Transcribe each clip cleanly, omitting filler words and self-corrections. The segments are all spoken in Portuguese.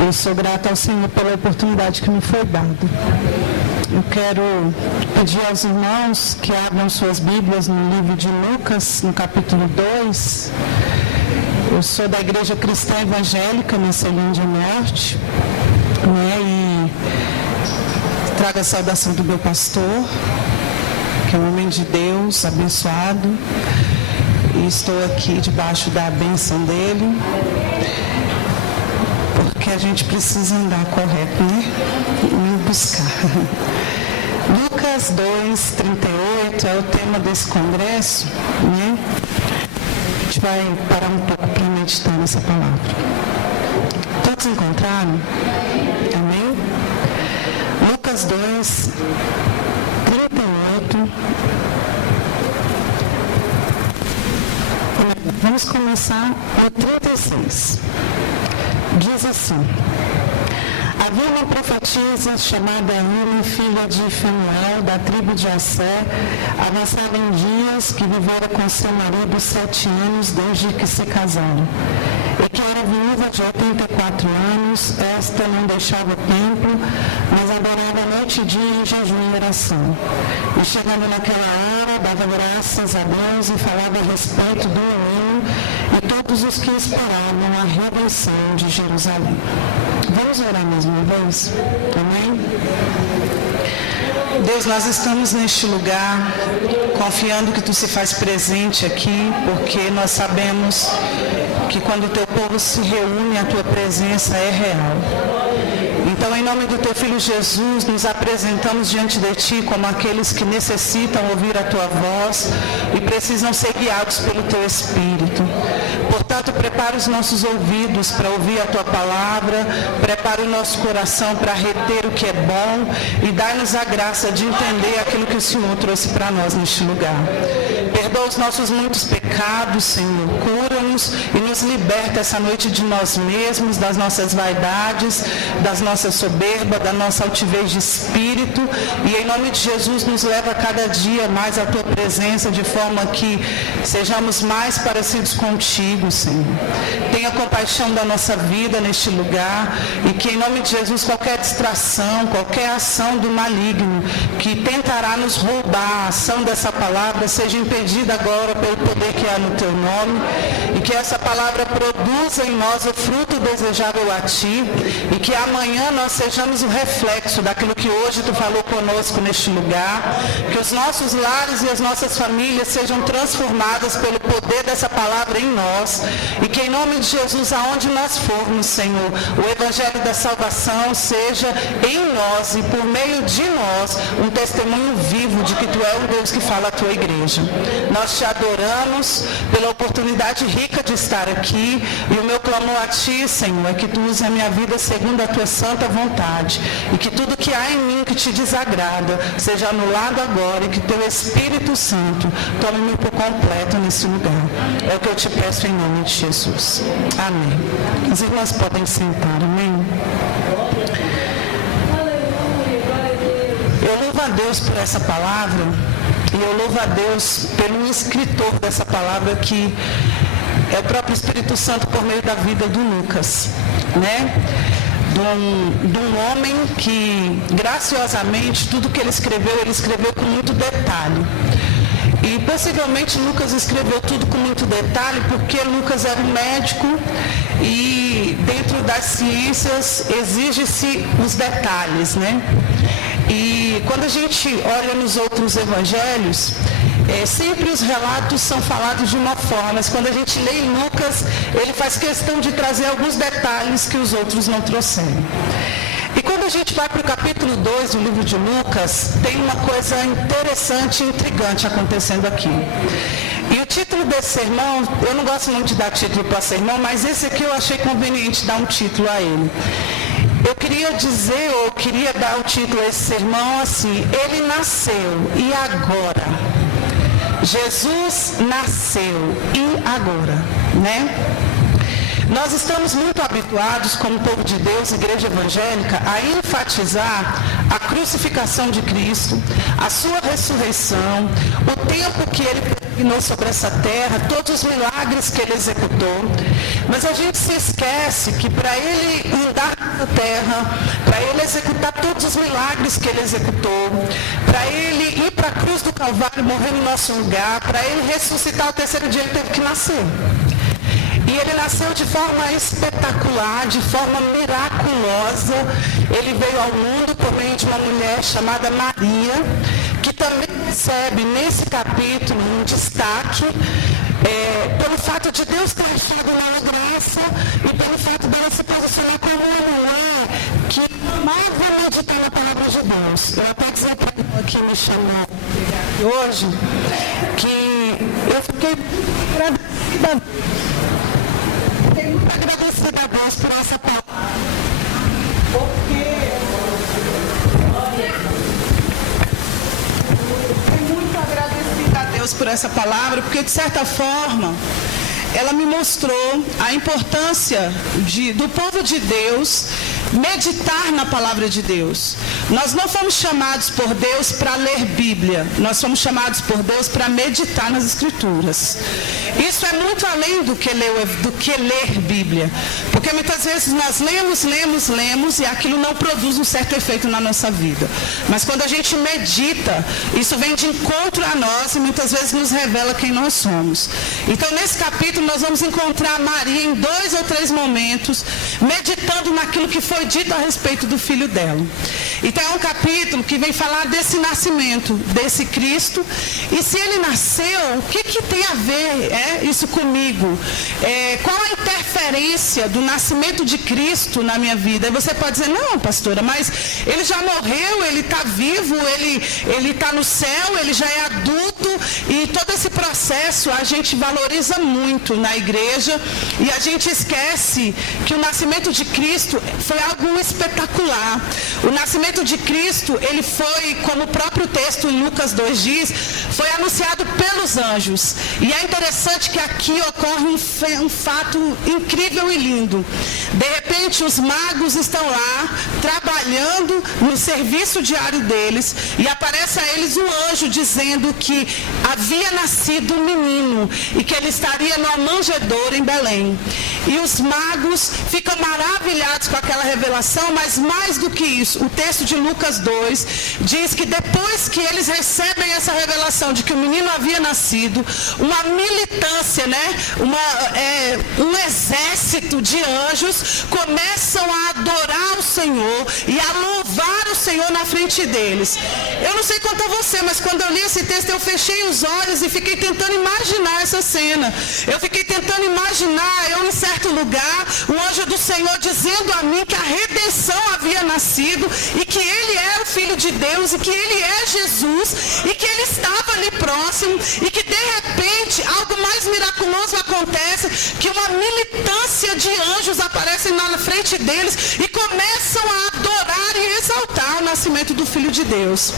Eu sou grata ao Senhor pela oportunidade que me foi dada. Eu quero pedir aos irmãos que abram suas Bíblias no livro de Lucas, no capítulo 2. Eu sou da Igreja Cristã Evangélica, na Celândia Norte, e trago a saudação do meu pastor, que é um homem de Deus, abençoado, e estou aqui debaixo da bênção dele, porque a gente precisa andar correto, e buscar. Lucas 2:38 é o tema desse congresso, A gente vai parar um pouco para meditar nessa palavra. Todos encontraram? Amém? Lucas 2:38. Vamos começar no 36. Diz assim: havia uma profetisa chamada Ana, filha de Fanuel, da tribo de Assé, avançada em dias, que vivera com seu marido 7 anos desde que se casaram. E que era viúva de 84 anos, esta não deixava o templo, mas adorava noite e dia em jejum e oração. E chegando naquela hora, dava graças a Deus e falava a respeito do menino e todos os que esperavam a redenção de Jerusalém. Vamos orar mais uma vez? Amém? Deus, nós estamos neste lugar confiando que Tu se faz presente aqui, porque nós sabemos que quando o Teu povo se reúne, a Tua presença é real. Então, em nome do Teu Filho Jesus, nos apresentamos diante de Ti como aqueles que necessitam ouvir a Tua voz e precisam ser guiados pelo Teu Espírito. Portanto, prepara os nossos ouvidos para ouvir a Tua palavra, prepara o nosso coração para reter o que é bom e dá-nos a graça de entender aquilo que o Senhor trouxe para nós neste lugar. Perdoa os nossos muitos pecados, Senhor, cura-nos e nos liberta essa noite de nós mesmos, das nossas vaidades, das nossas soberba, da nossa altivez de espírito, e em nome de Jesus nos leva cada dia mais à Tua presença, de forma que sejamos mais parecidos contigo, Senhor. Tenha compaixão da nossa vida neste lugar, e que em nome de Jesus qualquer distração, qualquer ação do maligno que tentará nos roubar a ação dessa palavra seja impedida agora pelo poder que há no Teu nome, e que essa palavra produza em nós o fruto desejável a Ti, e que amanhã nós sejamos o reflexo daquilo que hoje Tu falou conosco neste lugar, que os nossos lares e as nossas famílias sejam transformadas pelo poder dessa palavra em nós, e que em nome de Jesus, aonde nós formos, Senhor, o Evangelho da salvação seja em nós e por meio de nós um testemunho vivo de que Tu é o Deus que fala a Tua igreja. Nós Te adoramos pela oportunidade rica de estar aqui, e o meu clamor a Ti, Senhor, é que Tu use a minha vida segundo a Tua santa vontade, e que tudo que há em mim que Te desagrada seja anulado agora, e que Teu Espírito Santo tome-me por completo nesse lugar. É o que eu Te peço em nome de Jesus. Amém. Os irmãos podem sentar, amém? Eu louvo a Deus por essa palavra, e eu louvo a Deus pelo escritor dessa palavra, que é o próprio Espírito Santo por meio da vida do Lucas, de um homem que, graciosamente, tudo que ele escreveu com muito detalhe. E possivelmente Lucas escreveu tudo com muito detalhe, porque Lucas era um médico e dentro das ciências exige-se os detalhes, E quando a gente olha nos outros evangelhos, sempre os relatos são falados de uma forma, mas quando a gente lê em Lucas, ele faz questão de trazer alguns detalhes que os outros não trouxeram. E quando a gente vai para o capítulo 2 do livro de Lucas, tem uma coisa interessante e intrigante acontecendo aqui. E o título desse sermão, eu não gosto muito de dar título para sermão, mas esse aqui eu achei conveniente dar um título a ele. Eu queria dizer, ou queria dar o título a esse sermão assim: Ele nasceu, e agora? Jesus nasceu, e agora? Nós estamos muito habituados, como povo de Deus, igreja evangélica, a enfatizar a crucificação de Cristo, a sua ressurreição, o tempo que ele reinou sobre essa terra, todos os milagres que ele executou. Mas a gente se esquece que para ele andar na terra, para ele executar todos os milagres que ele executou, para ele ir para a cruz do Calvário, morrer no nosso lugar, para ele ressuscitar ao terceiro dia, ele teve que nascer. E ele nasceu de forma espetacular, de forma miraculosa. Ele veio ao mundo por meio de uma mulher chamada Maria, que também recebe nesse capítulo um destaque pelo fato de Deus ter achado nela graça e pelo fato dela se posicionar como uma mulher que amava meditar na palavra de Deus. Eu até dizer para ela que me chamou hoje que eu fiquei muito agradecida a Deus por essa palavra. Muito agradecida a Deus por essa palavra, porque de certa forma ela me mostrou a importância do povo de Deus meditar na palavra de Deus. Nós não fomos chamados por Deus para ler Bíblia, nós fomos chamados por Deus para meditar nas Escrituras. Isso é muito além do que ler Bíblia, porque muitas vezes nós lemos e aquilo não produz um certo efeito na nossa vida. Mas quando a gente medita, isso vem de encontro a nós e muitas vezes nos revela quem nós somos. Então nesse capítulo nós vamos encontrar Maria em 2 ou 3 momentos, meditando naquilo que foi dito a respeito do filho dela. Então é um capítulo que vem falar desse nascimento, desse Cristo, e se ele nasceu, o que tem a ver isso comigo? Qual a interferência do nascimento de Cristo na minha vida? E você pode dizer, não, pastora, mas ele já morreu, ele está vivo, ele está no céu, ele já é adulto, e todo esse processo a gente valoriza muito na igreja, e a gente esquece que o nascimento de Cristo foi algo espetacular. O nascimento de Cristo, ele foi, como o próprio texto em Lucas 2 diz, foi anunciado pelos anjos. E é interessante que aqui ocorre um fato incrível e lindo. De repente, os magos estão lá, trabalhando no serviço diário deles, e aparece a eles um anjo dizendo que havia nascido um menino, e que ele estaria numa manjedoura em Belém. E os magos ficam maravilhados com aquela revelação, mas mais do que isso, o texto de Lucas 2 diz que depois que eles recebem essa revelação de que o menino havia nascido, uma militância, um exército de anjos começam a adorar o Senhor e a louvar o Senhor na frente deles. Eu não sei quanto a você, mas quando eu li esse texto eu fechei os olhos e fiquei tentando imaginar essa cena. Eu fiquei tentando imaginar eu em certo lugar, o anjo do Senhor dizendo a mim que a redenção havia nascido e que ele é o Filho de Deus e que ele é Jesus e que ele estava ali próximo e que de repente algo mais miraculoso acontece, que uma militância de anjos aparecem na frente deles e começam a adorar e exaltar o nascimento do Filho de Deus.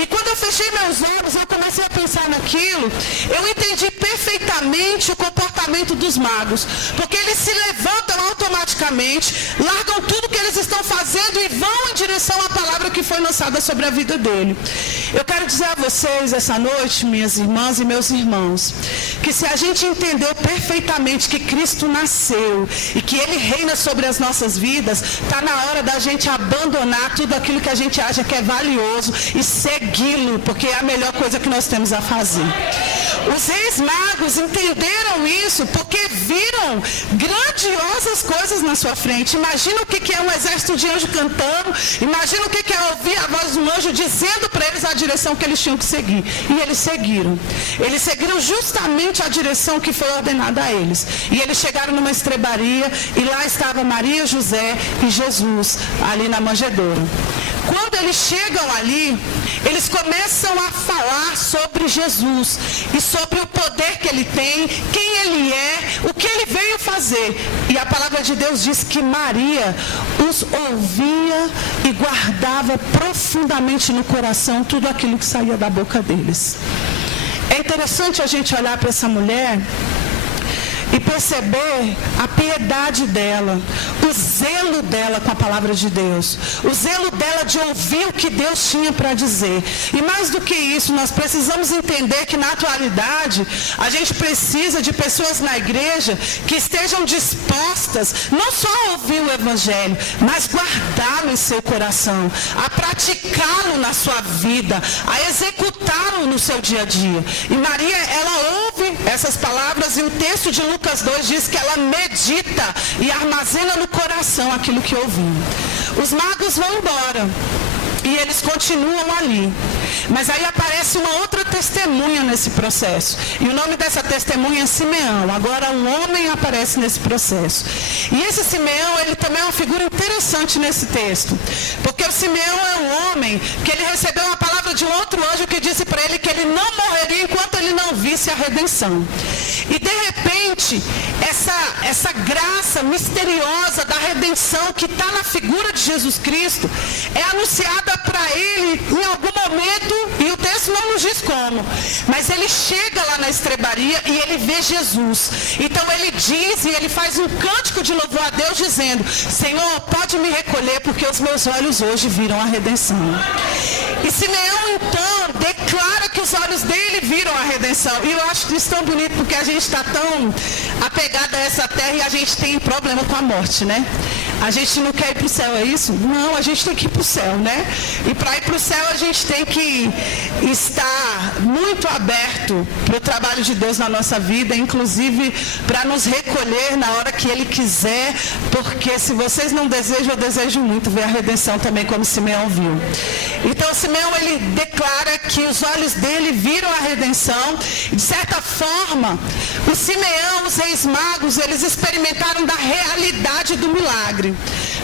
E quando eu fechei meus olhos, eu comecei a pensar naquilo, eu entendi perfeitamente o comportamento dos magos, porque eles se levantam automaticamente, largam tudo que eles estão fazendo e vão em direção à palavra que foi lançada sobre a vida dele. Eu quero dizer a vocês essa noite, minhas irmãs e meus irmãos, que se a gente entendeu perfeitamente que Cristo nasceu e que ele reina sobre as nossas vidas, está na hora da gente abandonar tudo aquilo que a gente acha que é valioso e segui-lo, porque é a melhor coisa que nós temos a fazer. Os reis magos entenderam isso porque viram grandiosas coisas na sua frente. Imagina o que é um exército de anjos cantando, imagina o que é ouvir a voz de um anjo dizendo para eles a direção que eles tinham que seguir. E eles seguiram. Eles seguiram justamente a direção que foi ordenada a eles. E eles chegaram numa estrebaria e lá estava Maria, José e Jesus ali na manjedoura. Quando eles chegam ali, eles começam a falar sobre Jesus e sobre o poder que ele tem, quem ele é, o que ele veio fazer. E a palavra de Deus diz que Maria os ouvia e guardava profundamente no coração tudo aquilo que saía da boca deles. É interessante a gente olhar para essa mulher e perceber a piedade dela, o zelo dela com a palavra de Deus, o zelo dela de ouvir o que Deus tinha para dizer. E mais do que isso, nós precisamos entender que na atualidade a gente precisa de pessoas na igreja que estejam dispostas não só a ouvir o Evangelho, mas guardá-lo em seu coração, a praticá-lo na sua vida, a executá-lo no seu dia a dia. E Maria, ela ouve essas palavras e o texto de Lucas 2 diz que ela medita e armazena no coração aquilo que ouviu. Os magos vão embora e eles continuam ali. Mas aí aparece uma outra testemunha nesse processo. E o nome dessa testemunha é Simeão. Agora um homem aparece nesse processo. E esse Simeão, ele também é uma figura interessante nesse texto. Porque o Simeão é um homem que ele recebeu uma palavra de um outro anjo que disse para ele que ele não morreria enquanto ele não visse a redenção. E de repente, essa graça misteriosa da redenção que está na figura de Jesus Cristo é anunciada para ele em algum momento, e o texto não nos diz como, mas ele chega lá na estrebaria e ele vê Jesus. Então ele diz e ele faz um cântico de louvor a Deus dizendo: Senhor, pode me recolher porque os meus olhos hoje viram a redenção. E Simeão então declara que os olhos dele viram a redenção. E eu acho isso tão bonito porque a gente está tão apegado a essa terra e a gente tem problema com a morte, né? A gente não quer ir para o céu, é isso? Não, a gente tem que ir para o céu, né? E para ir para o céu a gente tem que estar muito aberto para o trabalho de Deus na nossa vida, inclusive para nos recolher na hora que Ele quiser, porque se vocês não desejam, eu desejo muito ver a redenção também, como Simeão viu. Então Simeão, ele declara que os olhos dele viram a redenção. De certa forma, o Simeão, os reis magos, eles experimentaram da realidade do milagre.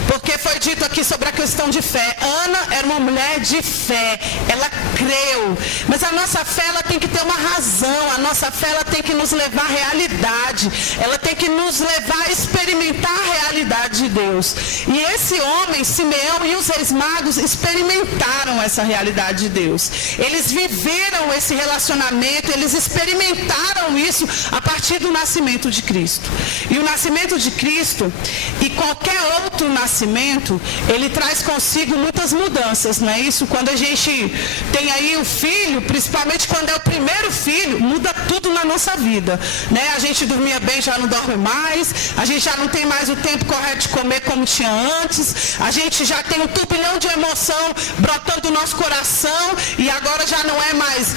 Porque foi dito aqui sobre a questão de fé. Ana era uma mulher de fé, ela creu. Mas a nossa fé, ela tem que ter uma razão. A nossa fé, ela tem que nos levar à realidade. Ela tem que nos levar a experimentar a realidade de Deus. E esse homem, Simeão, e os reis magos experimentaram essa realidade de Deus. Eles viveram esse relacionamento, eles experimentaram isso a partir do nascimento de Cristo. E o nascimento de Cristo, e qualquer outro nascimento, ele traz consigo muitas mudanças, não é isso? Quando a gente tem aí um filho, principalmente quando é o primeiro filho, muda tudo na nossa vida, né? A gente dormia bem, já não dorme mais, a gente já não tem mais o tempo correto de comer como tinha antes, a gente já tem um turbilhão de emoção brotando do nosso coração, e agora já não é mais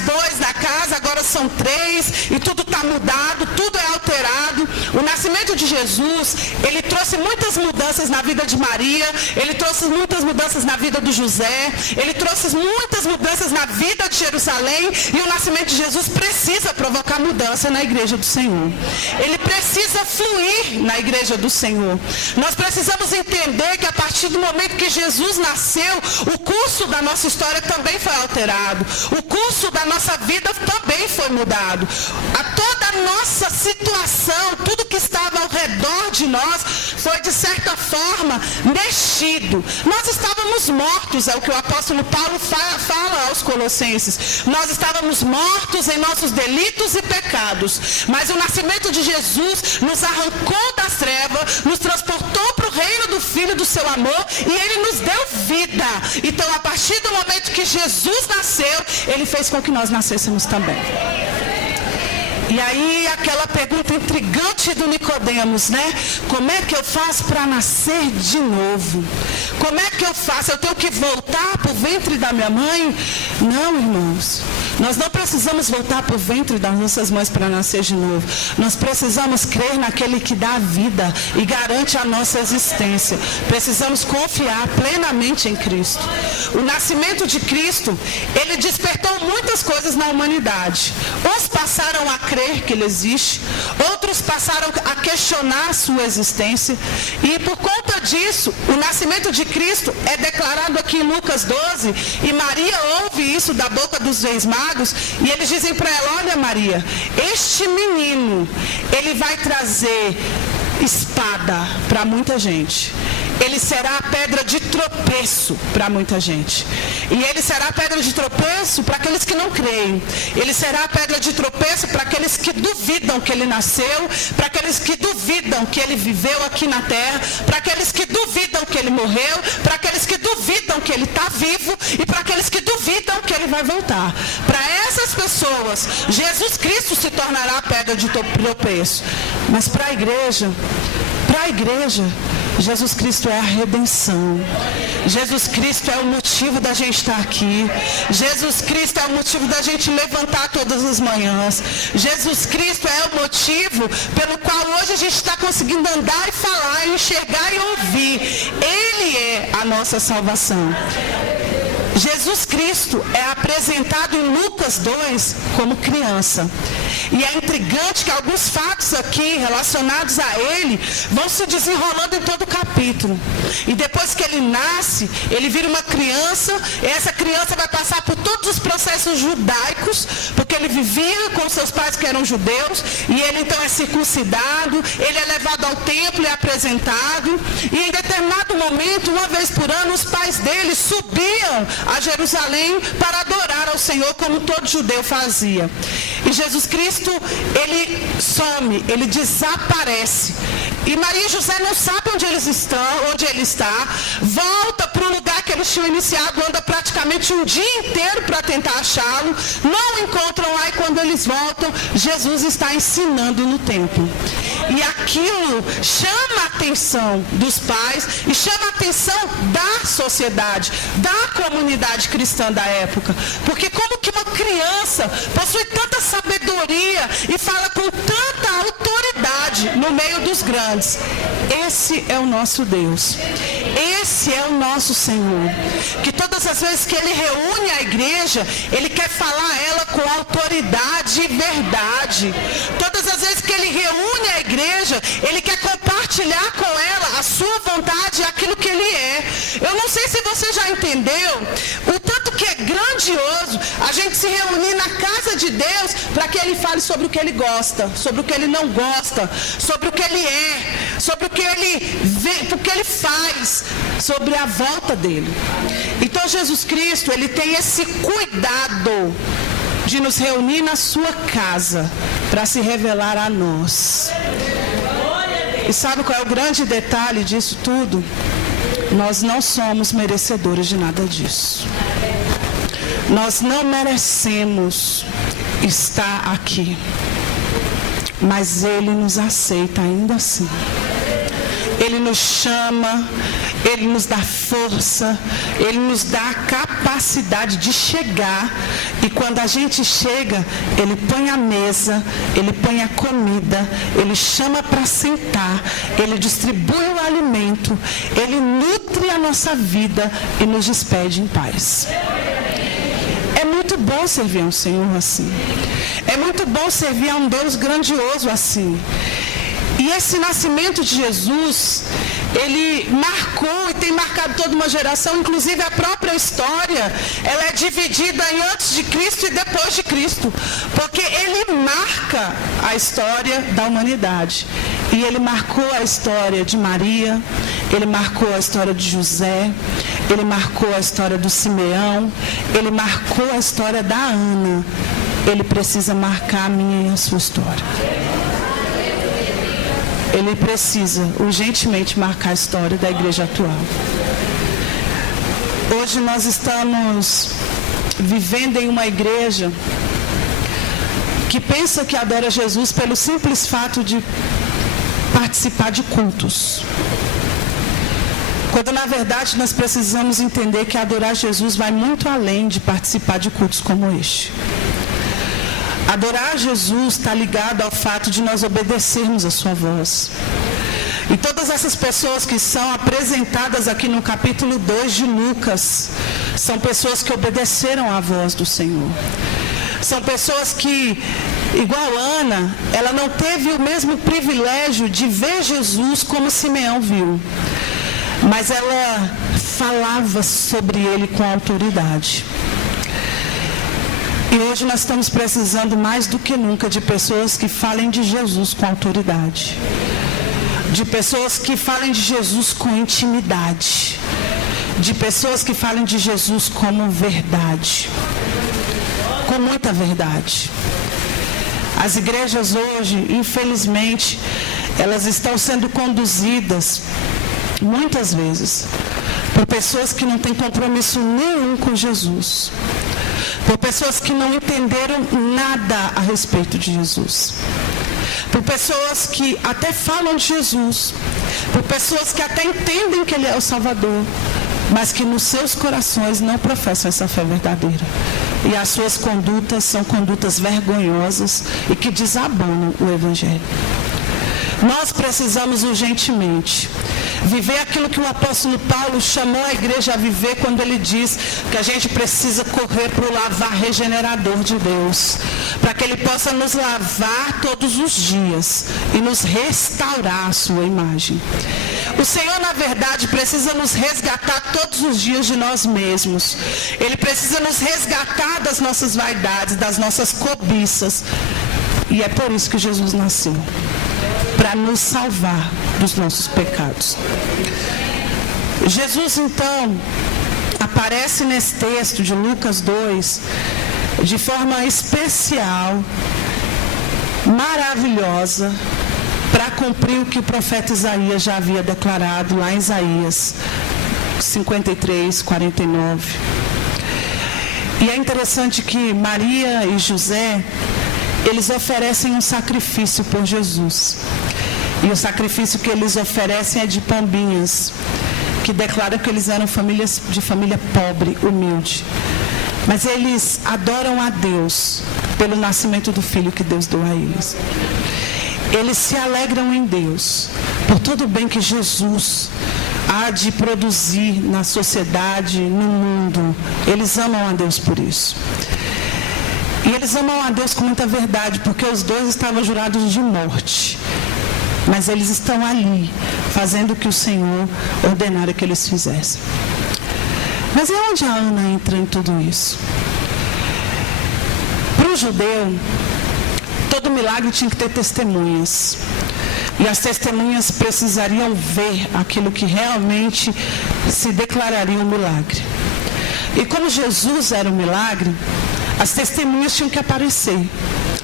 dois na casa, agora são três, e tudo está mudado, tudo é alterado. O nascimento de Jesus, ele trouxe muitas mudanças na vida de Maria, ele trouxe muitas mudanças na vida do José, ele trouxe muitas mudanças na vida de Jerusalém, e o nascimento de Jesus precisa provocar mudança na igreja do Senhor. Ele precisa fluir na igreja do Senhor. Nós precisamos entender que a partir do momento que Jesus nasceu, o curso da nossa história também foi alterado. O curso da nossa vida também foi mudado. Toda a nossa situação, tudo que estava ao redor de nós, foi de certa forma mexido. Nós estávamos mortos, é o que o apóstolo Paulo fala aos Colossenses. Nós estávamos mortos em nossos delitos e pecados. Mas o nascimento de Jesus nos arrancou das trevas, nos transportou para o reino do Filho do seu amor, e Ele nos deu vida. Então, a partir do momento que Jesus nasceu, Ele fez com que nós nascêssemos também. E aí aquela pergunta intrigante do Nicodemos, né? Como é que eu faço para nascer de novo? Como é que eu faço? Eu tenho que voltar para o ventre da minha mãe? Não, irmãos. Nós não precisamos voltar para o ventre das nossas mães para nascer de novo. Nós precisamos crer naquele que dá vida e garante a nossa existência. Precisamos confiar plenamente em Cristo. O nascimento de Cristo, ele despertou muitas coisas na humanidade. Uns passaram a crer que Ele existe, outros passaram a questionar sua existência, e por conta disso, o nascimento de Cristo é declarado aqui em Lucas 12, e Maria ouve isso da boca dos reis magos, e eles dizem para ela: olha, Maria, este menino, ele vai trazer espada para muita gente. ele será a pedra de tropeço para muita gente. E ele será a pedra de tropeço para aqueles que não creem. Ele será a pedra de tropeço para aqueles que duvidam que ele nasceu, para aqueles que duvidam que ele viveu aqui na terra, para aqueles que duvidam que ele morreu, para aqueles que duvidam que ele está vivo e para aqueles que duvidam que ele vai voltar. Para essas pessoas, Jesus Cristo se tornará a pedra de tropeço. Mas para a igreja, Jesus Cristo é a redenção. Jesus Cristo é o motivo da gente estar aqui. Jesus Cristo é o motivo da gente levantar todas as manhãs. Jesus Cristo é o motivo pelo qual hoje a gente está conseguindo andar e falar, enxergar e ouvir. Ele é a nossa salvação. Jesus Cristo é apresentado em Lucas 2 como criança. E é intrigante que alguns fatos aqui relacionados a ele vão se desenrolando em todo o capítulo. E depois que ele nasce, ele vira uma criança, e essa criança vai passar por todos os processos judaicos, porque ele vivia com seus pais que eram judeus, e ele então é circuncidado, ele é levado ao templo e é apresentado, e em determinado momento, uma vez por ano, os pais dele subiam a Jerusalém para adorar ao Senhor, como todo judeu fazia. E Jesus Cristo, ele some, ele desaparece. E Maria e José não sabem onde ele está, volta para o lugar que eles tinham iniciado, anda praticamente um dia inteiro para tentar achá-lo, não encontram lá, e quando eles voltam, Jesus está ensinando no templo. E aquilo chama a atenção dos pais e chama a atenção da sociedade, da comunidade cristã da época. Porque como que uma criança possui tanta sabedoria e fala com tanta autoridade no meio dos grandes? Esse é o nosso Deus. Esse é o nosso Senhor. Que todas as vezes que ele reúne a igreja, ele quer falar a ela com autoridade e verdade. Todas as vezes que ele reúne a igreja, ele quer compartilhar com ela a sua vontade e aquilo que ele é. Eu não sei se você já entendeu o tanto que é grandioso a gente se reunir na casa de Deus para que ele fale sobre o que ele gosta, sobre o que ele não gosta, sobre o que ele é, sobre o que ele vê, o que ele faz, sobre a volta dele. Então Jesus Cristo, ele tem esse cuidado de nos reunir na sua casa para se revelar a nós. E sabe qual é o grande detalhe disso tudo? Nós não somos merecedores de nada disso. Nós não merecemos estar aqui, mas ele nos aceita ainda assim. Ele nos chama, ele nos dá força, ele nos dá a capacidade de chegar. E quando a gente chega, ele põe a mesa, ele põe a comida, ele chama para sentar, ele distribui o alimento, ele nutre a nossa vida e nos despede em paz. É muito bom servir a um Senhor assim. É muito bom servir a um Deus grandioso assim. E esse nascimento de Jesus, ele marcou e tem marcado toda uma geração, inclusive a própria história, ela é dividida em antes de Cristo e depois de Cristo, porque ele marca a história da humanidade. E ele marcou a história de Maria, ele marcou a história de José, ele marcou a história do Simeão, ele marcou a história da Ana. Ele precisa marcar a minha e a sua história. Ele precisa urgentemente marcar a história da igreja atual. Hoje nós estamos vivendo em uma igreja que pensa que adora Jesus pelo simples fato de participar de cultos. Quando na verdade nós precisamos entender que adorar Jesus vai muito além de participar de cultos como este. Adorar Jesus está ligado ao fato de nós obedecermos a sua voz. E todas essas pessoas que são apresentadas aqui no capítulo 2 de Lucas, são pessoas que obedeceram à voz do Senhor. São pessoas que, igual Ana, ela não teve o mesmo privilégio de ver Jesus como Simeão viu. Mas ela falava sobre ele com autoridade. E hoje nós estamos precisando mais do que nunca de pessoas que falem de Jesus com autoridade. de pessoas que falem de Jesus com intimidade, de pessoas que falem de Jesus como verdade, com muita verdade. As igrejas hoje, infelizmente, elas estão sendo conduzidas, muitas vezes, por pessoas que não têm compromisso nenhum com Jesus, por pessoas que não entenderam nada a respeito de Jesus, por pessoas que até falam de Jesus, por pessoas que até entendem que Ele é o Salvador, mas que nos seus corações não professam essa fé verdadeira. E as suas condutas são condutas vergonhosas e que desabonam o Evangelho. Nós precisamos urgentemente viver aquilo que o apóstolo Paulo chamou a igreja a viver quando ele diz que a gente precisa correr para o lavar regenerador de Deus, para que Ele possa nos lavar todos os dias e nos restaurar a sua imagem. O Senhor, na verdade, precisa nos resgatar todos os dias de nós mesmos. Ele precisa nos resgatar das nossas vaidades, das nossas cobiças. E é por isso que Jesus nasceu, para nos salvar dos nossos pecados. Jesus, então, aparece nesse texto de Lucas 2 de forma especial, maravilhosa, para cumprir o que o profeta Isaías já havia declarado lá em Isaías 53, 49. E é interessante que Maria e José, eles oferecem um sacrifício por Jesus. E o sacrifício que eles oferecem é de pombinhas, que declaram que eles eram de família pobre, humilde. Mas eles adoram a Deus pelo nascimento do filho que Deus deu a eles. Eles se alegram em Deus por todo o bem que Jesus há de produzir na sociedade, no mundo. Eles amam a Deus por isso. E eles amam a Deus com muita verdade, porque os dois estavam jurados de morte. Mas eles estão ali, fazendo o que o Senhor ordenara que eles fizessem. Mas e onde a Ana entra em tudo isso? Para o judeu, todo milagre tinha que ter testemunhas. E as testemunhas precisariam ver aquilo que realmente se declararia um milagre. E como Jesus era um milagre, as testemunhas tinham que aparecer.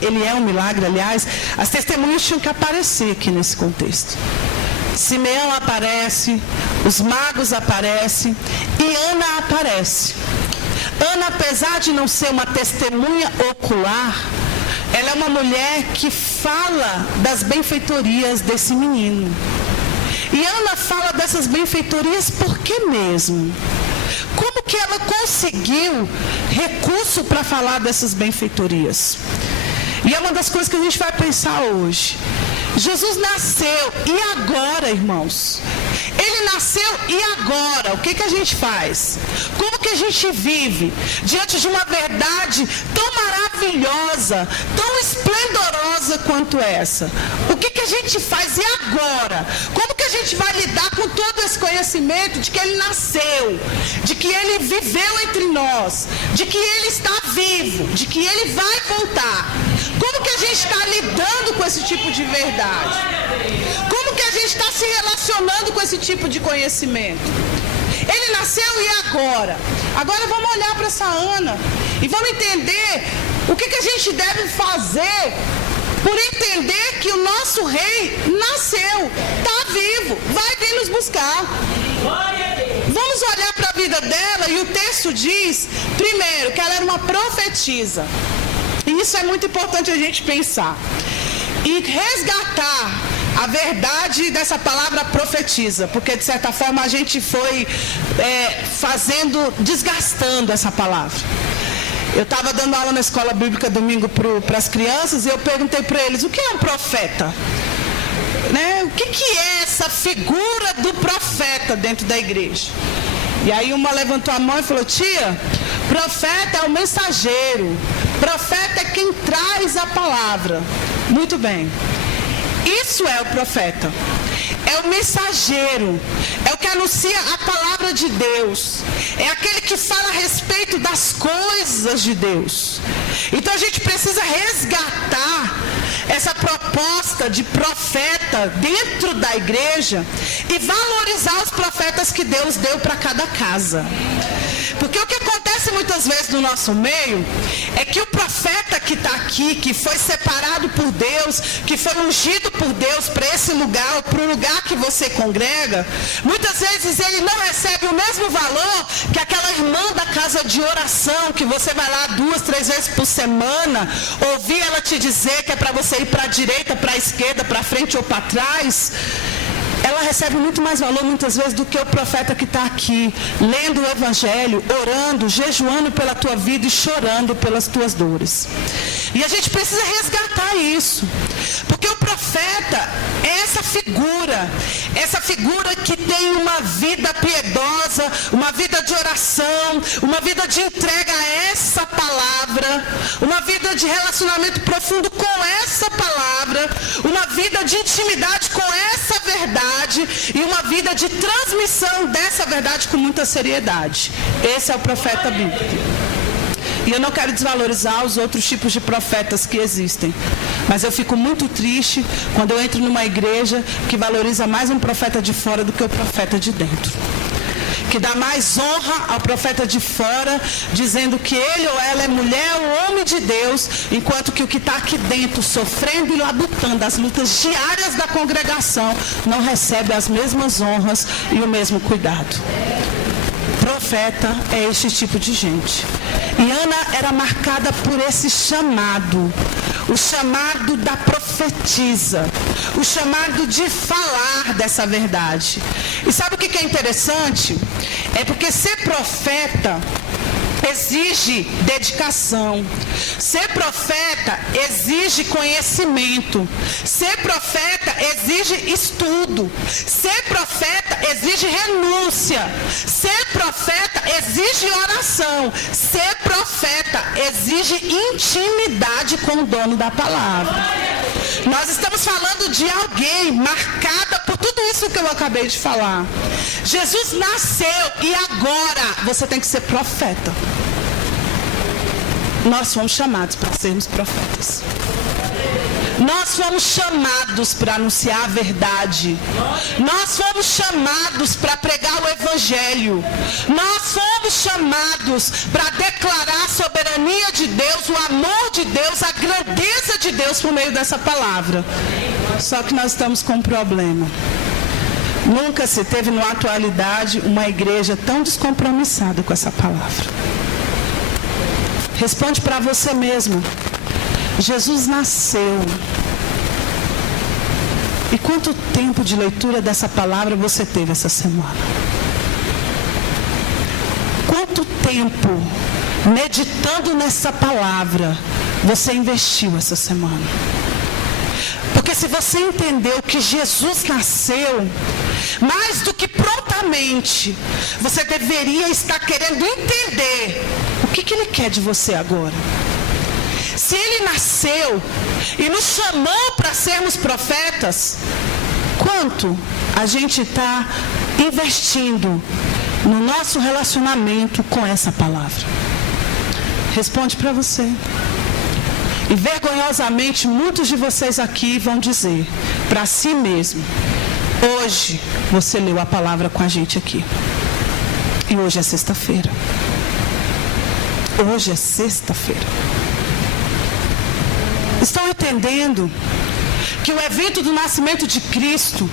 Ele é um milagre, aliás, as testemunhas tinham que aparecer aqui nesse contexto. Simeão aparece, os magos aparecem e Ana aparece. Ana, apesar de não ser uma testemunha ocular, ela é uma mulher que fala das benfeitorias desse menino. E Ana fala dessas benfeitorias por que mesmo? Como que ela conseguiu recurso para falar dessas benfeitorias? E é uma das coisas que a gente vai pensar hoje. Jesus nasceu, e agora, irmãos? Ele nasceu, e agora? O que a gente faz? Como que a gente vive diante de uma verdade tão maravilhosa, tão esplendorosa quanto essa? O que a gente faz, e agora? Como que a gente vai lidar com todo esse conhecimento de que Ele nasceu, de que Ele viveu entre nós, de que Ele está vivo, de que Ele vai voltar? Como que a gente está lidando com esse tipo de verdade? Como que a gente está se relacionando com esse tipo de conhecimento? Ele nasceu, e agora? Agora vamos olhar para essa Ana e vamos entender o que a gente deve fazer por entender que o nosso rei nasceu, está vivo, vai vir nos buscar. Vamos olhar para a vida dela, e o texto diz, primeiro, que ela era uma profetisa. E isso é muito importante a gente pensar. E resgatar a verdade dessa palavra profetiza, porque de certa forma a gente foi desgastando essa palavra. Eu estava dando aula na escola bíblica domingo para as crianças, e eu perguntei para eles, o que é um profeta? Né? O que é essa figura do profeta dentro da igreja? E aí uma levantou a mão e falou, tia, profeta é o mensageiro, profeta é quem traz a palavra. Muito bem. Isso é o profeta. É o mensageiro. É o que anuncia a palavra de Deus. É aquele que fala a respeito das coisas de Deus. Então a gente precisa resgatar essa proposta de profeta dentro da igreja e valorizar os profetas que Deus deu para cada casa. Porque o que acontece muitas vezes no nosso meio é que o profeta que está aqui, que foi separado por Deus, que foi ungido por Deus para esse lugar, para o lugar que você congrega, muitas vezes ele não recebe o mesmo valor que aquela irmã da casa de oração, que você vai lá 2, 3 vezes por semana, ouvir ela te dizer que é para você ir para a direita, para a esquerda, para frente ou para trás. Ela recebe muito mais valor muitas vezes do que o profeta que está aqui, lendo o evangelho, orando, jejuando pela tua vida e chorando pelas tuas dores. E a gente precisa resgatar isso, porque o profeta é essa figura que tem uma vida piedosa, uma vida de oração, uma vida de entrega a essa palavra, uma vida de relacionamento profundo com essa palavra, uma vida de intimidade com essa verdade e uma vida de transmissão dessa verdade com muita seriedade. Esse é o profeta bíblico. E eu não quero desvalorizar os outros tipos de profetas que existem, mas eu fico muito triste quando eu entro numa igreja que valoriza mais um profeta de fora do que o profeta de dentro, que dá mais honra ao profeta de fora, dizendo que ele ou ela é mulher ou homem de Deus, enquanto que o que está aqui dentro, sofrendo e labutando as lutas diárias da congregação, não recebe as mesmas honras e o mesmo cuidado. Profeta é este tipo de gente. E Ana era marcada por esse chamado, o chamado da profetisa, o chamado de falar dessa verdade. E sabe o que é interessante? É porque ser profeta exige dedicação. Ser profeta exige conhecimento. Ser profeta exige estudo. Ser profeta exige renúncia. Ser profeta exige oração. Ser profeta exige intimidade com o dono da palavra. Nós estamos falando de alguém marcada por tudo isso que eu acabei de falar. Jesus nasceu e agora você tem que ser profeta. Nós fomos chamados para sermos profetas. Nós fomos chamados para anunciar a verdade. Nós fomos chamados para pregar o evangelho. Nós fomos chamados para declarar a soberania de Deus, o amor de Deus, a grandeza de Deus por meio dessa palavra. Só que nós estamos com um problema. Nunca se teve na atualidade uma igreja tão descompromissada com essa palavra. Responde para você mesmo. Jesus nasceu. E quanto tempo de leitura dessa palavra você teve essa semana? Quanto tempo meditando nessa palavra você investiu essa semana? Porque se você entendeu que Jesus nasceu, mais do que prontamente, você deveria estar querendo entender o que Ele quer de você agora. Se Ele nasceu e nos chamou para sermos profetas, quanto a gente está investindo no nosso relacionamento com essa palavra? Responde para você. E vergonhosamente, muitos de vocês aqui vão dizer para si mesmo: hoje você leu a palavra com a gente aqui. E hoje é sexta-feira. Hoje é sexta-feira. Estão entendendo que o evento do nascimento de Cristo,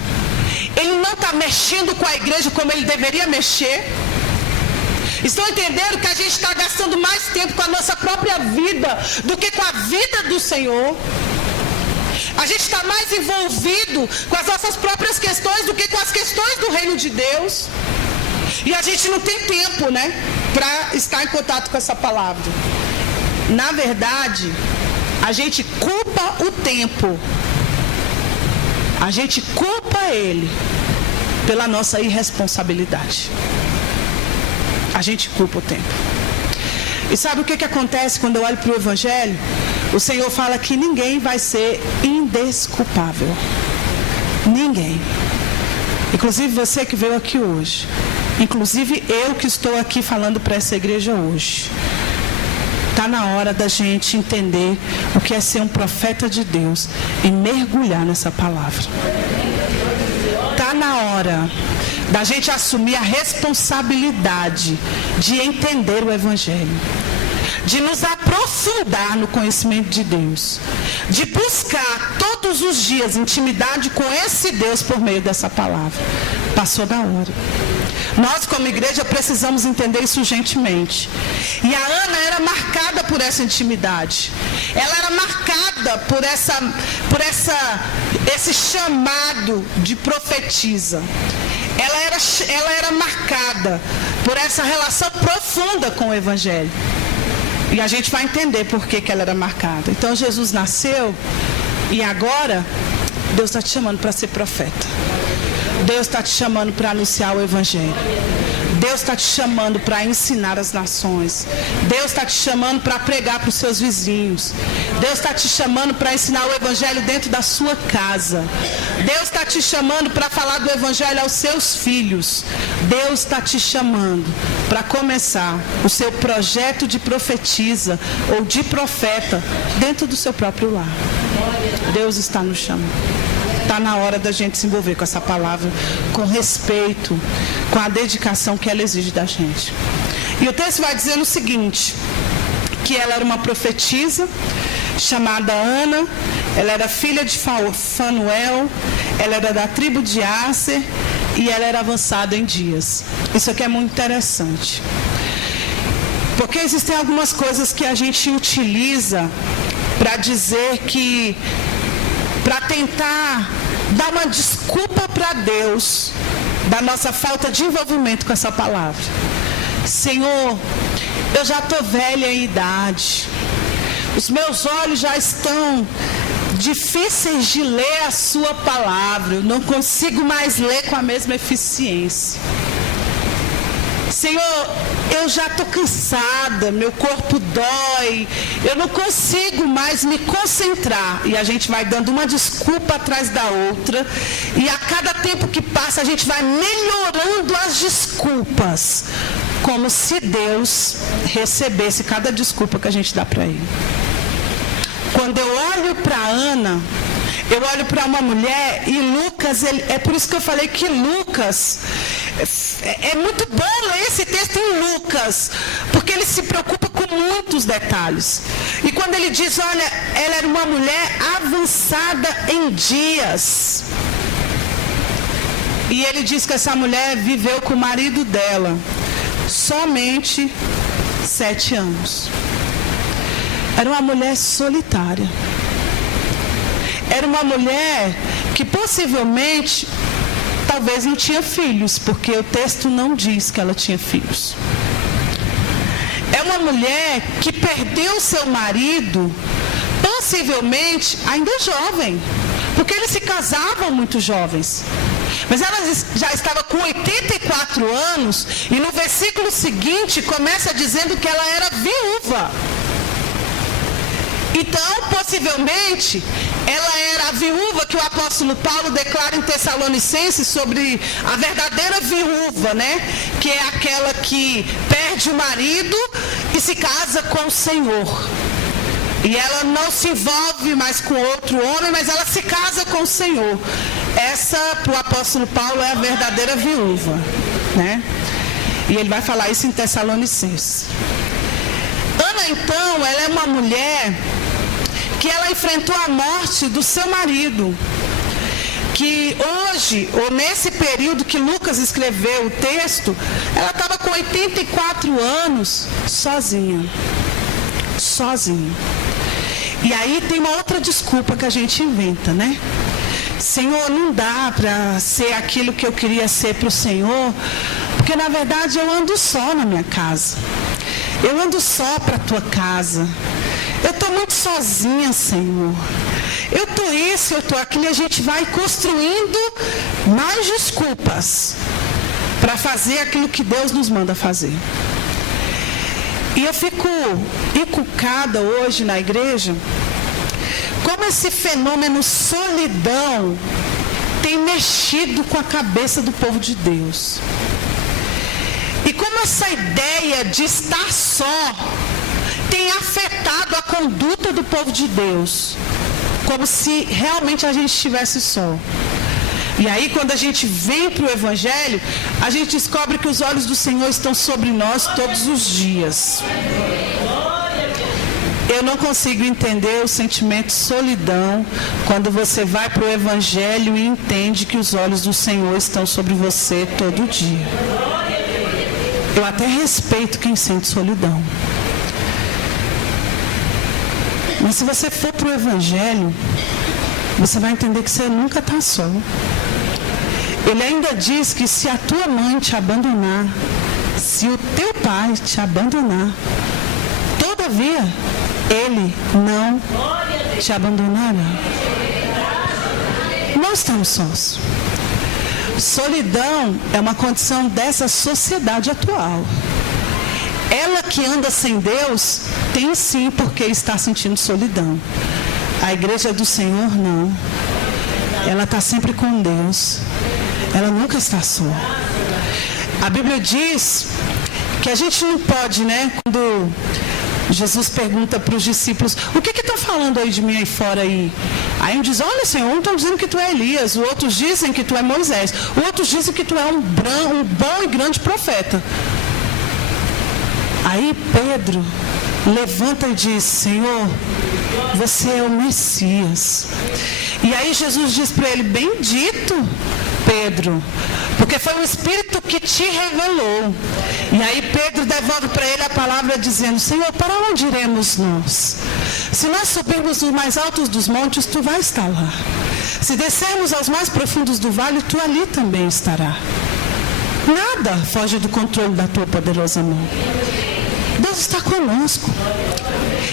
ele não está mexendo com a igreja como ele deveria mexer? Estão entendendo que a gente está gastando mais tempo com a nossa própria vida do que com a vida do Senhor? A gente está mais envolvido com as nossas próprias questões do que com as questões do reino de Deus. E a gente não tem tempo, né, para estar em contato com essa palavra. Na verdade, a gente culpa o tempo. A gente culpa ele pela nossa irresponsabilidade. A gente culpa o tempo. E sabe o que acontece quando eu olho para o Evangelho? O Senhor fala que ninguém vai ser indesculpável. Ninguém. Inclusive você que veio aqui hoje. Inclusive eu que estou aqui falando para essa igreja hoje. Está na hora da gente entender o que é ser um profeta de Deus e mergulhar nessa palavra. Está na hora da gente assumir a responsabilidade de entender o Evangelho, de nos aprofundar no conhecimento de Deus, de buscar todos os dias intimidade com esse Deus por meio dessa palavra. Passou da hora. Nós, como igreja, precisamos entender isso urgentemente. E a Ana era marcada por essa intimidade. Ela era marcada por esse chamado de profetisa. Ela era marcada por essa relação profunda com o Evangelho. E a gente vai entender por que ela era marcada. Então, Jesus nasceu e agora Deus está te chamando para ser profeta. Deus está te chamando para anunciar o Evangelho. Deus está te chamando para ensinar as nações. Deus está te chamando para pregar para os seus vizinhos. Deus está te chamando para ensinar o Evangelho dentro da sua casa. Deus está te chamando para falar do Evangelho aos seus filhos. Deus está te chamando para começar o seu projeto de profetisa ou de profeta dentro do seu próprio lar. Deus está nos chamando. Está na hora da gente se envolver com essa palavra, com respeito, com a dedicação que ela exige da gente. E o texto vai dizendo o seguinte, que ela era uma profetisa chamada Ana, ela era filha de Fanuel, ela era da tribo de Aser e ela era avançada em dias. Isso aqui é muito interessante. Porque existem algumas coisas que a gente utiliza para dizer que, para tentar dar uma desculpa para Deus da nossa falta de envolvimento com essa palavra. Senhor, eu já estou velha em idade, os meus olhos já estão difíceis de ler a sua palavra, eu não consigo mais ler com a mesma eficiência. Senhor, eu já estou cansada, meu corpo dói, eu não consigo mais me concentrar. E a gente vai dando uma desculpa atrás da outra, e a cada tempo que passa a gente vai melhorando as desculpas, como se Deus recebesse cada desculpa que a gente dá para Ele. Quando eu olho para Ana, eu olho para uma mulher, e Lucas, é por isso que eu falei que Lucas, é muito bom ler esse texto em Lucas, porque ele se preocupa com muitos detalhes. E quando ele diz, olha, ela era uma mulher avançada em dias. E ele diz que essa mulher viveu com o marido dela somente 7 anos. Era uma mulher solitária. Era uma mulher que possivelmente, talvez não tinha filhos, porque o texto não diz que ela tinha filhos. É uma mulher que perdeu seu marido, possivelmente ainda jovem, porque eles se casavam muito jovens. Mas ela já estava com 84 anos, e no versículo seguinte começa dizendo que ela era viúva. Então, possivelmente, ela era a viúva que o apóstolo Paulo declara em Tessalonicenses sobre a verdadeira viúva, né? Que é aquela que perde o marido e se casa com o Senhor. E ela não se envolve mais com outro homem, mas ela se casa com o Senhor. Essa, para o apóstolo Paulo, é a verdadeira viúva, né? E ele vai falar isso em Tessalonicenses. Ana, então, ela é uma mulher que ela enfrentou a morte do seu marido, que hoje, ou nesse período que Lucas escreveu o texto, ela estava com 84 anos, sozinha. E aí tem uma outra desculpa que a gente inventa, né? Senhor, não dá para ser aquilo que eu queria ser para o Senhor, porque na verdade eu ando só na minha casa. Eu ando só para a tua casa. Eu estou muito sozinha, Senhor. Eu estou isso, eu estou aquilo. E a gente vai construindo mais desculpas para fazer aquilo que Deus nos manda fazer. E eu fico encucada hoje na igreja, como esse fenômeno solidão tem mexido com a cabeça do povo de Deus. E como essa ideia de estar só tem afetado a conduta do povo de Deus, como se realmente a gente estivesse só. E aí, quando a gente vem para o Evangelho, a gente descobre que os olhos do Senhor estão sobre nós todos os dias. Eu não consigo entender o sentimento de solidão quando você vai para o Evangelho e entende que os olhos do Senhor estão sobre você todo dia. Eu até respeito quem sente solidão. Mas se você for para o Evangelho, você vai entender que você nunca está só. Ele ainda diz que se a tua mãe te abandonar, se o teu pai te abandonar, todavia, ele não te abandonará. Não estamos sós. Solidão é uma condição dessa sociedade atual. Ela que anda sem Deus, tem sim porque está sentindo solidão. A igreja do Senhor, não. Ela está sempre com Deus. Ela nunca está só. A Bíblia diz que a gente não pode, né? Quando Jesus pergunta para os discípulos, o que estão falando aí de mim aí fora aí? Aí um diz, olha Senhor, um estão dizendo que tu é Elias, os outros dizem que tu é Moisés, os outros dizem que tu é um bom e grande profeta. Aí Pedro levanta e diz, Senhor, você é o Messias. E aí Jesus diz para ele, bendito Pedro, porque foi o Espírito que te revelou. E aí Pedro devolve para ele a palavra dizendo, Senhor, para onde iremos nós? Se nós subirmos os mais altos dos montes, tu vai estar lá. Se descermos aos mais profundos do vale, tu ali também estará. Nada foge do controle da tua poderosa mão. Deus está conosco.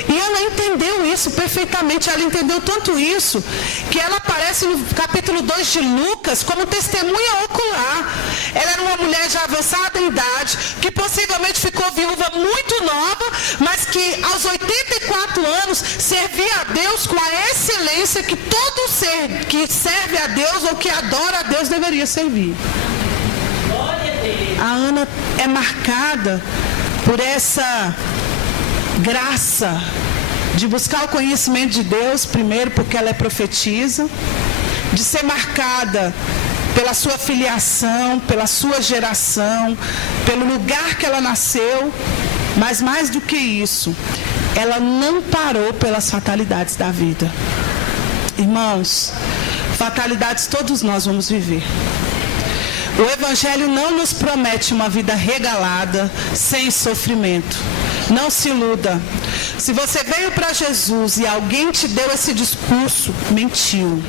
E ela entendeu isso perfeitamente. Ela entendeu tanto isso que ela aparece no capítulo 2 de Lucas como testemunha ocular. Ela era uma mulher já avançada em idade, que possivelmente ficou viúva muito nova, mas que aos 84 anos servia a Deus com a excelência que todo ser que serve a Deus ou que adora a Deus deveria servir. A Ana é marcada por essa graça de buscar o conhecimento de Deus, primeiro porque ela é profetisa, de ser marcada pela sua filiação, pela sua geração, pelo lugar que ela nasceu, mas mais do que isso, ela não parou pelas fatalidades da vida. Irmãos, fatalidades todos nós vamos viver. O Evangelho não nos promete uma vida regalada, sem sofrimento. Não se iluda. Se você veio para Jesus e alguém te deu esse discurso, mentiu.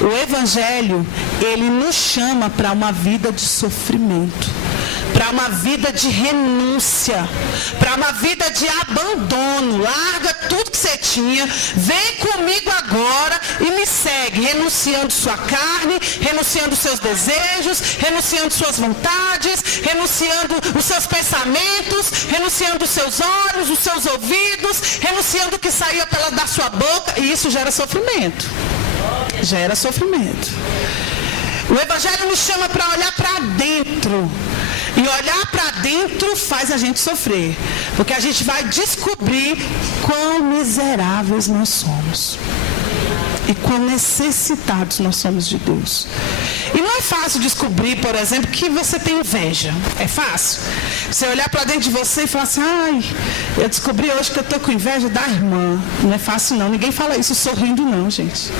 O Evangelho, ele nos chama para uma vida de sofrimento, para uma vida de renúncia, para uma vida de abandono. Larga tudo que você tinha, vem comigo agora e me segue, renunciando sua carne, renunciando seus desejos, renunciando suas vontades, renunciando os seus pensamentos, renunciando os seus olhos, os seus ouvidos, renunciando o que saía da sua boca, e isso gera sofrimento. Gera sofrimento. O Evangelho nos chama para olhar para dentro. E olhar para dentro faz a gente sofrer. Porque a gente vai descobrir quão miseráveis nós somos. E quão necessitados nós somos de Deus. E não é fácil descobrir, por exemplo, que você tem inveja. É fácil? Você olhar para dentro de você e falar assim, ai, eu descobri hoje que eu estou com inveja da irmã. Não é fácil não. Ninguém fala isso sorrindo não, gente.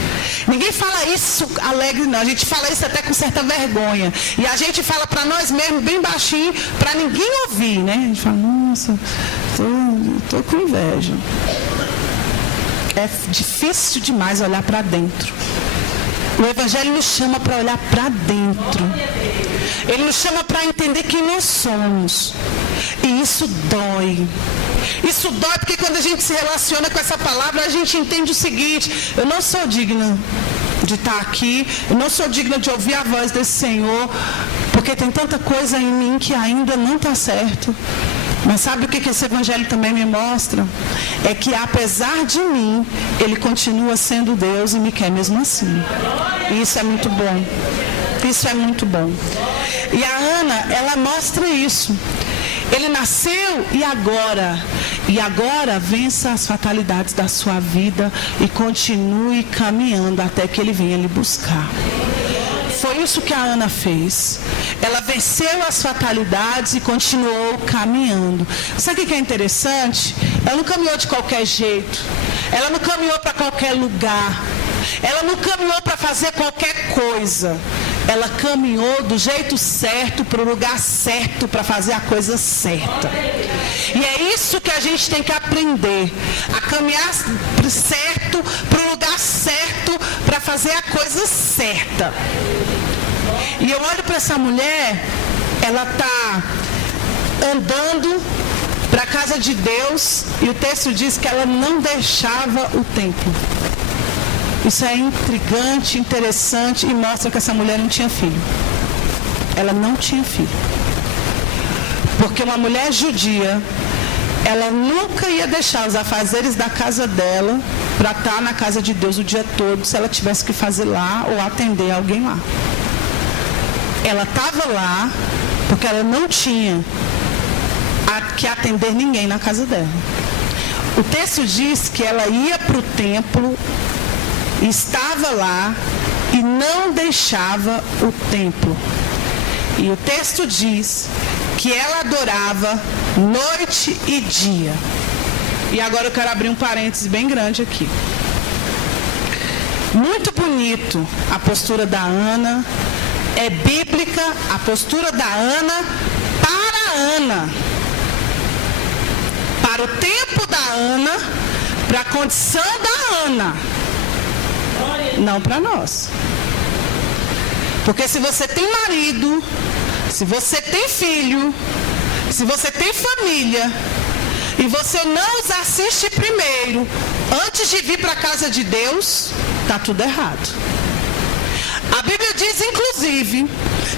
Ninguém fala isso alegre não. A gente fala isso até com certa vergonha. E a gente fala para nós mesmos bem baixinho, para ninguém ouvir, né? A gente fala, nossa, estou com inveja. É difícil demais olhar para dentro. O Evangelho nos chama para olhar para dentro. Ele nos chama para entender quem nós somos. E isso dói. Isso dói porque quando a gente se relaciona com essa palavra, a gente entende o seguinte: eu não sou digna de estar aqui, eu não sou digna de ouvir a voz desse Senhor, porque tem tanta coisa em mim que ainda não está certo. Mas sabe o que esse Evangelho também me mostra? É que apesar de mim, Ele continua sendo Deus e me quer mesmo assim. E isso é muito bom. Isso é muito bom. E a Ana, ela mostra isso. Ele nasceu e agora vença as fatalidades da sua vida e continue caminhando até que ele venha lhe buscar. Foi isso que a Ana fez. Ela venceu as fatalidades e continuou caminhando. Sabe o que é interessante? Ela não caminhou de qualquer jeito. Ela não caminhou para qualquer lugar. Ela não caminhou para fazer qualquer coisa. Ela caminhou do jeito certo, para o lugar certo, para fazer a coisa certa. E é isso que a gente tem que aprender. A caminhar certo, para o lugar certo, para fazer a coisa certa. E eu olho para essa mulher, ela está andando para a casa de Deus, e o texto diz que ela não deixava o templo. Isso é intrigante, interessante e mostra que essa mulher não tinha filho. Ela não tinha filho. Porque uma mulher judia, ela nunca ia deixar os afazeres da casa dela para estar na casa de Deus o dia todo, se ela tivesse que fazer lá ou atender alguém lá. Ela estava lá porque ela não tinha que atender ninguém na casa dela. O texto diz que ela ia para o templo, estava lá e não deixava o templo. E o texto diz que ela adorava noite e dia. E agora eu quero abrir um parêntese bem grande aqui. Muito bonito a postura da Ana. É bíblica a postura da Ana para a Ana. Para o tempo da Ana, para a condição da Ana. Não para nós. Porque se você tem marido, se você tem filho, se você tem família, e você não os assiste primeiro, antes de vir para a casa de Deus, está tudo errado. A Bíblia diz, inclusive,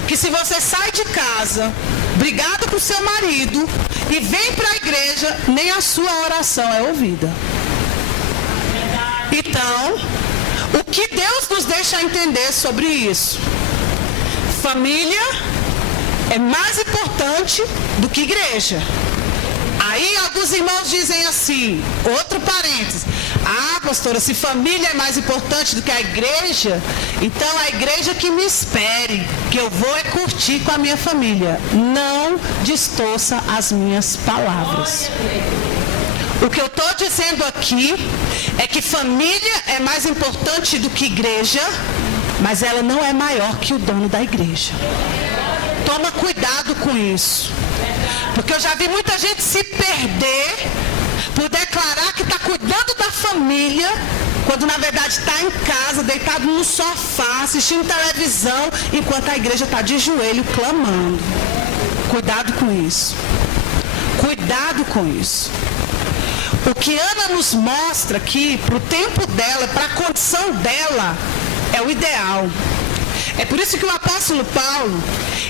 que se você sai de casa, brigado com o seu marido, e vem para a igreja, nem a sua oração é ouvida. Então, o que Deus nos deixa entender sobre isso? Família é mais importante do que igreja. Aí alguns irmãos dizem assim, outro parênteses: ah, pastora, se família é mais importante do que a igreja, então a igreja que me espere, que eu vou curtir com a minha família. Não distorça as minhas palavras. O que eu estou dizendo aqui é que família é mais importante do que igreja, mas ela não é maior que o dono da igreja. Toma cuidado com isso. Porque eu já vi muita gente se perder por declarar que está cuidando da família, quando na verdade está em casa, deitado no sofá, assistindo televisão, enquanto a igreja está de joelho clamando. Cuidado com isso. Cuidado com isso. O que Ana nos mostra aqui, para o tempo dela, para a condição dela, é o ideal. É por isso que o apóstolo Paulo,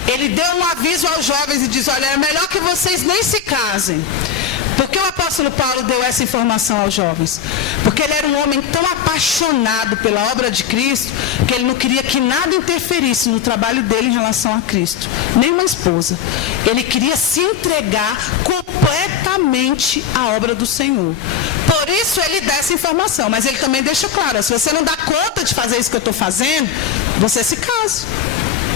ele deu um aviso aos jovens e diz: olha, é melhor que vocês nem se casem. Por que o apóstolo Paulo deu essa informação aos jovens? Porque ele era um homem tão apaixonado pela obra de Cristo, que ele não queria que nada interferisse no trabalho dele em relação a Cristo, nem uma esposa. Ele queria se entregar completamente à obra do Senhor. Por isso ele dá essa informação, mas ele também deixa claro: se você não dá conta de fazer isso que eu estou fazendo, você se casa.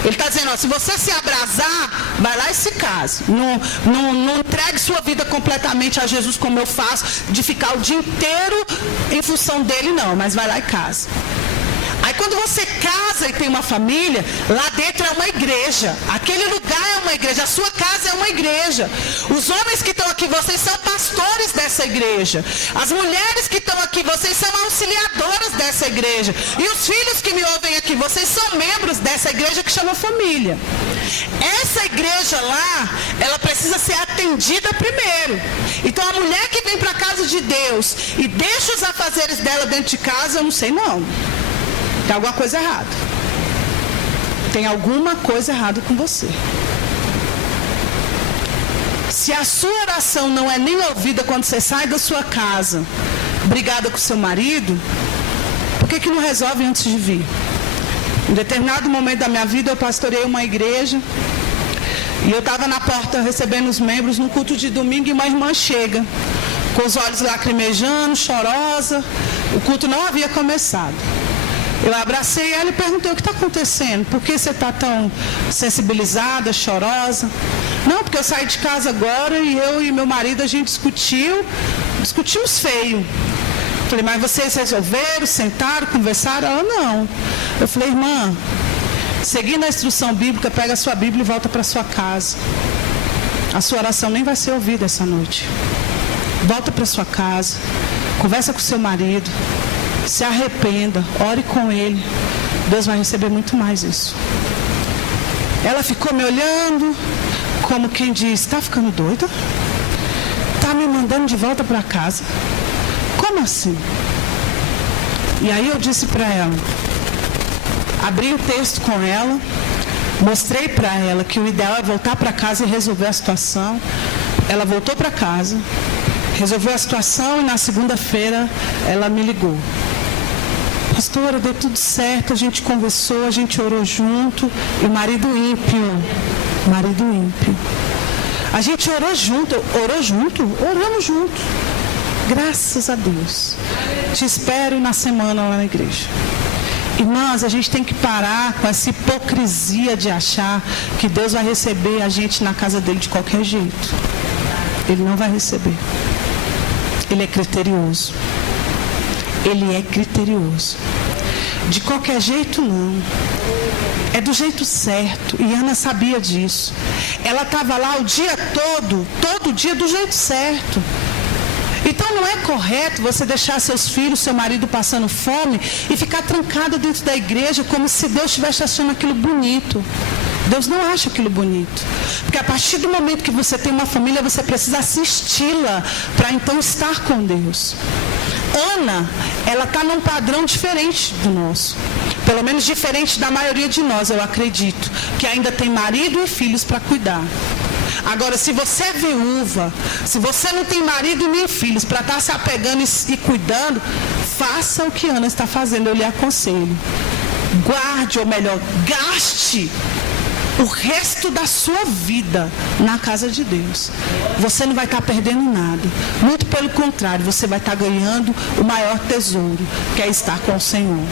Ele está dizendo, ó, se você se abrasar, vai lá e se case. Não entregue sua vida completamente a Jesus como eu faço, de ficar o dia inteiro em função dele, não, mas vai lá e case. Aí quando você casa e tem uma família, lá dentro é uma igreja. Aquele lugar é uma igreja, a sua casa é uma igreja. Os homens que estão aqui, vocês são pastores dessa igreja. As mulheres que estão aqui, vocês são auxiliadoras dessa igreja. E os filhos que me ouvem aqui, vocês são membros dessa igreja que chama família. Essa igreja lá, ela precisa ser atendida primeiro. Então a mulher que vem para a casa de Deus e deixa os afazeres dela dentro de casa, eu não sei não. Tem alguma coisa errada. Tem alguma coisa errada com você. Se a sua oração não é nem ouvida quando você sai da sua casa, brigada com seu marido, por que não resolve antes de vir? Em determinado momento da minha vida, eu pastoreei uma igreja E eu estava na porta recebendo os membros no culto de domingo e uma irmã chega, com os olhos lacrimejando, chorosa. O culto não havia começado. Eu abracei ela e perguntei: o que está acontecendo? Por que você está tão sensibilizada, chorosa? Não, porque eu saí de casa agora e eu e meu marido, a gente discutimos feio. Falei: mas vocês resolveram, sentaram, conversaram? Ela: não. Eu falei: irmã, seguindo a instrução bíblica, pega a sua Bíblia e volta para sua casa. A sua oração nem vai ser ouvida essa noite. Volta para sua casa, conversa com seu marido, se arrependa, ore com ele. Deus vai receber muito mais isso. Ela ficou me olhando como quem diz: está ficando doida? Está me mandando de volta para casa? Como assim? E aí eu disse para ela, abri o texto com ela, mostrei para ela que o ideal é voltar para casa e resolver a situação. Ela voltou para casa, resolveu a situação e na segunda-feira ela me ligou: pastora, deu tudo certo, a gente conversou, a gente orou junto. E o marido ímpio. A gente orou junto, oramos junto. Graças a Deus. Te espero na semana lá na igreja. Irmãs, a gente tem que parar com essa hipocrisia de achar que Deus vai receber a gente na casa dele de qualquer jeito. Ele não vai receber. Ele é criterioso. Ele é criterioso. De qualquer jeito, não. É do jeito certo. E Ana sabia disso. Ela estava lá o dia todo dia do jeito certo. Então não é correto você deixar seus filhos, seu marido passando fome e ficar trancada dentro da igreja como se Deus estivesse achando aquilo bonito. Deus não acha aquilo bonito. Porque a partir do momento que você tem uma família, você precisa assisti-la para então estar com Deus. Ana, ela está num padrão diferente do nosso. Pelo menos diferente da maioria de nós, eu acredito. Que ainda tem marido e filhos para cuidar. Agora, se você é viúva, se você não tem marido e nem filhos para estar se apegando e cuidando, faça o que Ana está fazendo, eu lhe aconselho. Guarde, ou melhor, gaste o resto da sua vida na casa de Deus. Você não vai estar perdendo nada. Muito pelo contrário, você vai estar ganhando o maior tesouro, que é estar com o Senhor.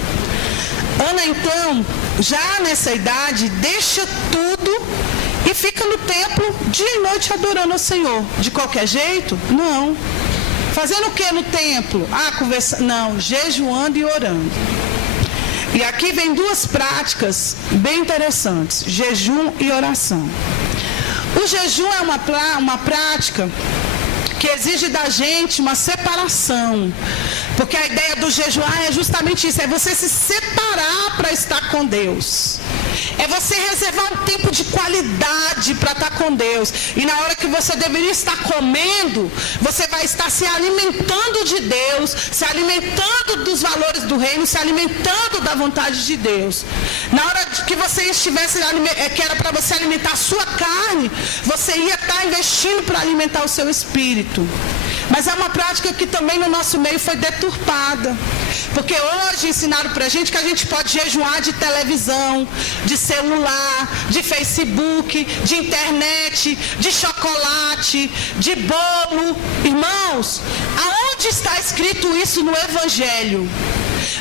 Ana, então, já nessa idade, deixa tudo e fica no templo dia e noite adorando ao Senhor. De qualquer jeito? Não. Fazendo o que no templo? Conversando? Não, jejuando e orando. E aqui vem duas práticas bem interessantes: jejum e oração. O jejum é uma prática que exige da gente uma separação. Porque a ideia do jejuar é justamente isso, é você se separar para estar com Deus. É você reservar um tempo de qualidade para estar com Deus. E na hora que você deveria estar comendo, você vai estar se alimentando de Deus, se alimentando dos valores do reino, se alimentando da vontade de Deus. Na hora que você estivesse, que era para você alimentar a sua carne, você ia estar investindo para alimentar o seu espírito. Mas é uma prática que também no nosso meio foi deturpada. Porque hoje ensinaram pra gente que a gente pode jejuar de televisão, de celular, de Facebook, de internet, de chocolate, de bolo. Irmãos, aonde está escrito isso no Evangelho?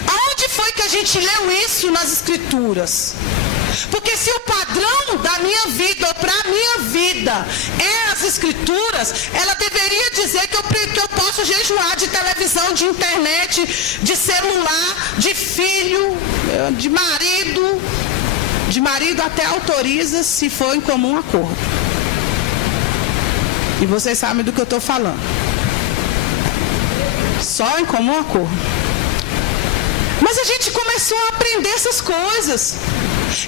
Aonde foi que a gente leu isso nas Escrituras? Porque se o padrão da minha vida ou para a minha vida é as Escrituras, ela deveria dizer que eu posso jejuar de televisão, de internet, de celular, de filho, de marido. De marido até autoriza se for em comum acordo. E vocês sabem do que eu estou falando. Só em comum acordo. Mas a gente começou a aprender essas coisas.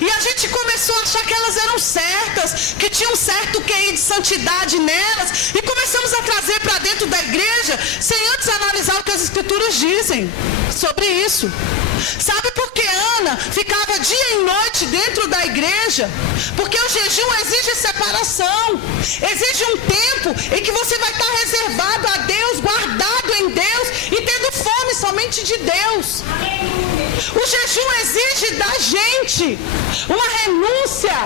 E a gente começou a achar que elas eram certas, que tinha um certo QI de santidade nelas, e começamos a trazer para dentro da igreja, sem antes analisar o que as Escrituras dizem sobre isso. Sabe por que Ana ficava dia e noite dentro da igreja, porque o jejum exige separação, exige um tempo em que você vai estar reservado a Deus, guardado em Deus e tendo fome somente de Deus. O jejum exige da gente uma renúncia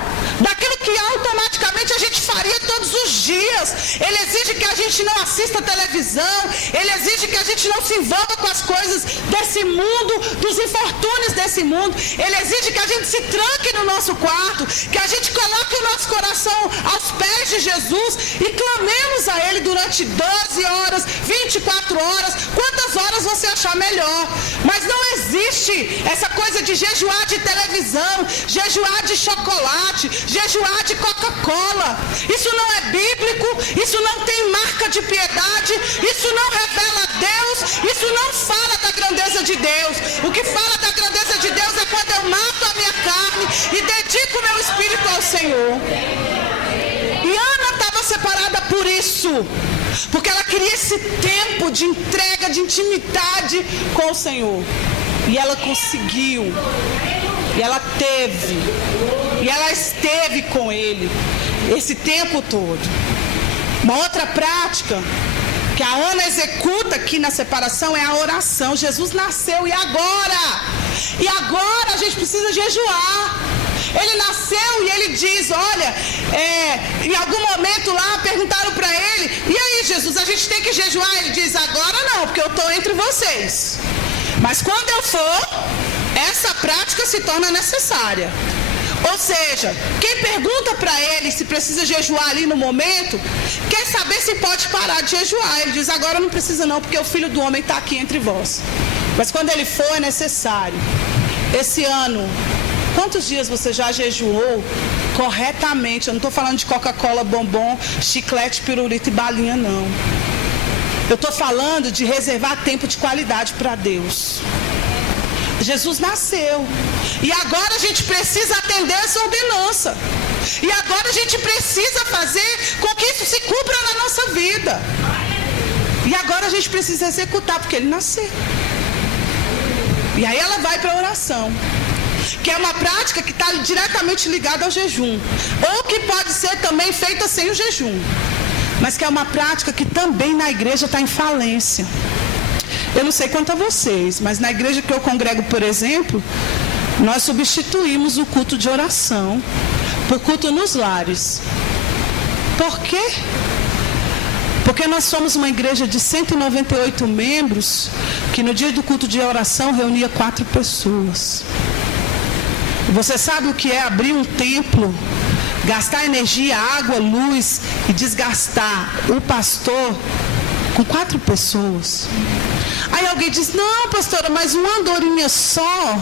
daquilo que automaticamente a gente faria todos os dias. Ele exige que a gente não assista televisão, ele exige que a gente não se envolva com as coisas desse mundo, dos infortúnios desse mundo. Ele exige que a gente se tranque no nosso quarto, que a gente coloque o nosso coração aos pés de Jesus e clamemos a Ele durante 12 horas, 24 horas, quantas horas você achar melhor. Mas não existe essa coisa de jejuar de televisão, jejuar de chocolate, jejuar de Coca-Cola. Isso não é bíblico, isso não tem marca de piedade, isso não revela Deus, isso não fala da grandeza de Deus. O que fala da grandeza de Deus é quando eu mato a minha carne e dedico o meu espírito ao Senhor. E Ana estava separada por isso, porque ela queria esse tempo de entrega, de intimidade com o Senhor. E ela conseguiu, e ela teve, e ela esteve com Ele esse tempo todo. Uma outra prática que a Ana executa aqui na separação é a oração. Jesus nasceu e agora a gente precisa jejuar. Ele nasceu e ele diz, olha, em algum momento lá perguntaram para ele, e aí Jesus, a gente tem que jejuar? Ele diz, agora não, porque eu estou entre vocês. Mas quando eu for, essa prática se torna necessária. Ou seja, quem pergunta para ele se precisa jejuar ali no momento, quer saber se pode parar de jejuar. Ele diz, agora não precisa não, porque o Filho do Homem está aqui entre vós. Mas quando ele for, é necessário. Esse ano, quantos dias você já jejuou corretamente? Eu não estou falando de Coca-Cola, bombom, chiclete, pirulito e balinha, não. Eu estou falando de reservar tempo de qualidade para Deus. Jesus nasceu. E agora a gente precisa atender essa ordenança. E agora a gente precisa fazer com que isso se cumpra na nossa vida. E agora a gente precisa executar, porque ele nasceu. E aí ela vai para a oração, que é uma prática que está diretamente ligada ao jejum. Ou que pode ser também feita sem o jejum. Mas que é uma prática que também na igreja está em falência. Eu não sei quanto a vocês, mas na igreja que eu congrego, por exemplo, nós substituímos o culto de oração por culto nos lares. Por quê? Porque nós somos uma igreja de 198 membros, que no dia do culto de oração reunia 4 pessoas. Você sabe o que é abrir um templo, gastar energia, água, luz e desgastar o pastor com 4 pessoas? Aí alguém diz, não, pastora, mas uma andorinha só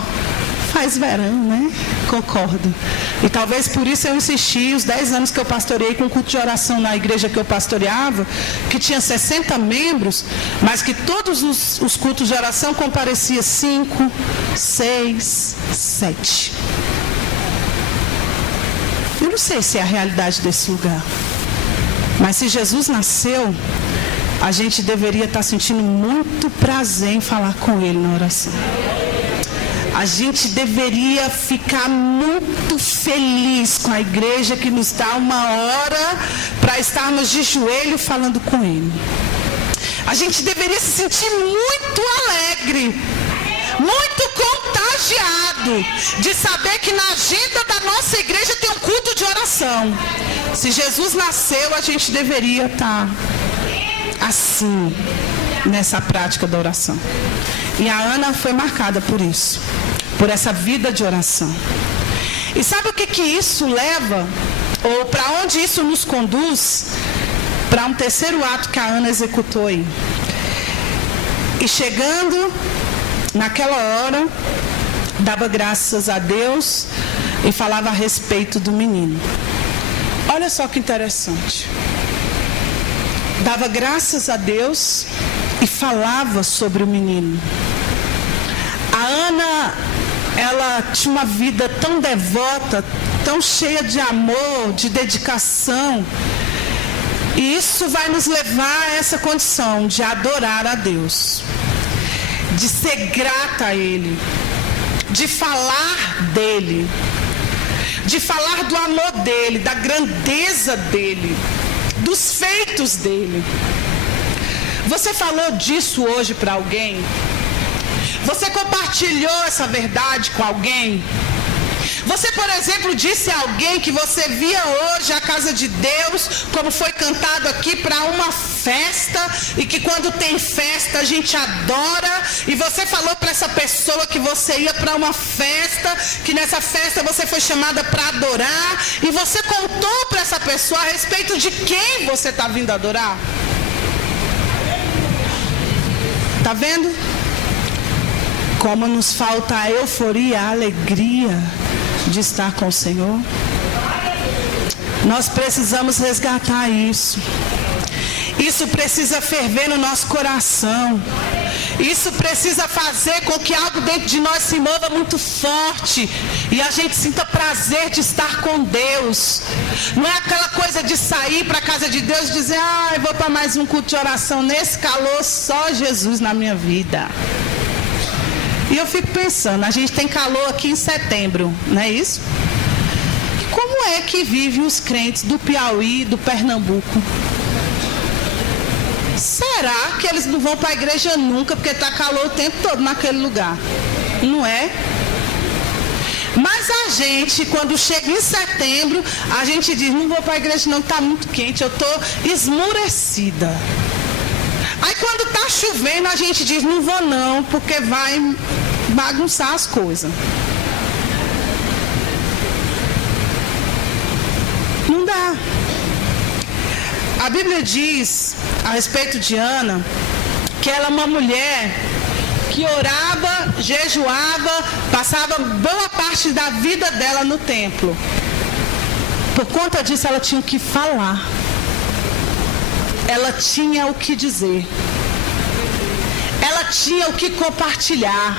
faz verão, né? Concordo. E talvez por isso eu insisti, os 10 anos que eu pastoreei com culto de oração na igreja que eu pastoreava, que tinha 60 membros, mas que todos os cultos de oração comparecia 5, 6, 7. Eu não sei se é a realidade desse lugar, mas se Jesus nasceu, a gente deveria estar sentindo muito prazer em falar com Ele na oração. A gente deveria ficar muito feliz com a igreja que nos dá uma hora para estarmos de joelho falando com Ele. A gente deveria se sentir muito alegre, muito contagiado de saber que na agenda da nossa igreja tem um culto de oração. Se Jesus nasceu, a gente deveria estar assim, nessa prática da oração. E a Ana foi marcada por isso, por essa vida de oração. E sabe o que isso leva, ou para onde isso nos conduz? Para um terceiro ato que a Ana executou aí. E chegando naquela hora, dava graças a Deus e falava a respeito do menino. Olha só que interessante. Dava graças a Deus e falava sobre o menino. A Ana, ela tinha uma vida tão devota, tão cheia de amor, de dedicação. E isso vai nos levar a essa condição de adorar a Deus, de ser grata a Ele. de falar dele, de falar do amor dele, da grandeza dele, dos feitos dele. Você falou disso hoje para alguém? Você compartilhou essa verdade com alguém? Você, por exemplo, disse a alguém que você via hoje a casa de Deus, como foi cantado aqui, para uma festa, e que quando tem festa a gente adora, e você falou para essa pessoa que você ia para uma festa, que nessa festa você foi chamada para adorar, e você contou para essa pessoa a respeito de quem você está vindo adorar? Está vendo? Como nos falta a euforia, a alegria de estar com o Senhor. Nós precisamos resgatar isso. Isso precisa ferver no nosso coração. Isso precisa fazer com que algo dentro de nós se mova muito forte e a gente sinta prazer de estar com Deus. Não é aquela coisa de sair para a casa de Deus e dizer: eu vou para mais um culto de oração nesse calor, só Jesus na minha vida. E eu fico pensando, a gente tem calor aqui em setembro, não é isso? E como é que vivem os crentes do Piauí, do Pernambuco? Será que eles não vão para a igreja nunca, porque está calor o tempo todo naquele lugar? Não é? Mas a gente, quando chega em setembro, a gente diz: não vou para a igreja não, está muito quente, eu estou esmurecida. Aí quando está chovendo, a gente diz: não vou não, porque vai bagunçar as coisas. Não dá. A Bíblia diz a respeito de Ana que ela é uma mulher que orava, jejuava, passava boa parte da vida dela no templo. Por conta disso, ela tinha o que falar. Ela tinha o que dizer. Ela tinha o que compartilhar.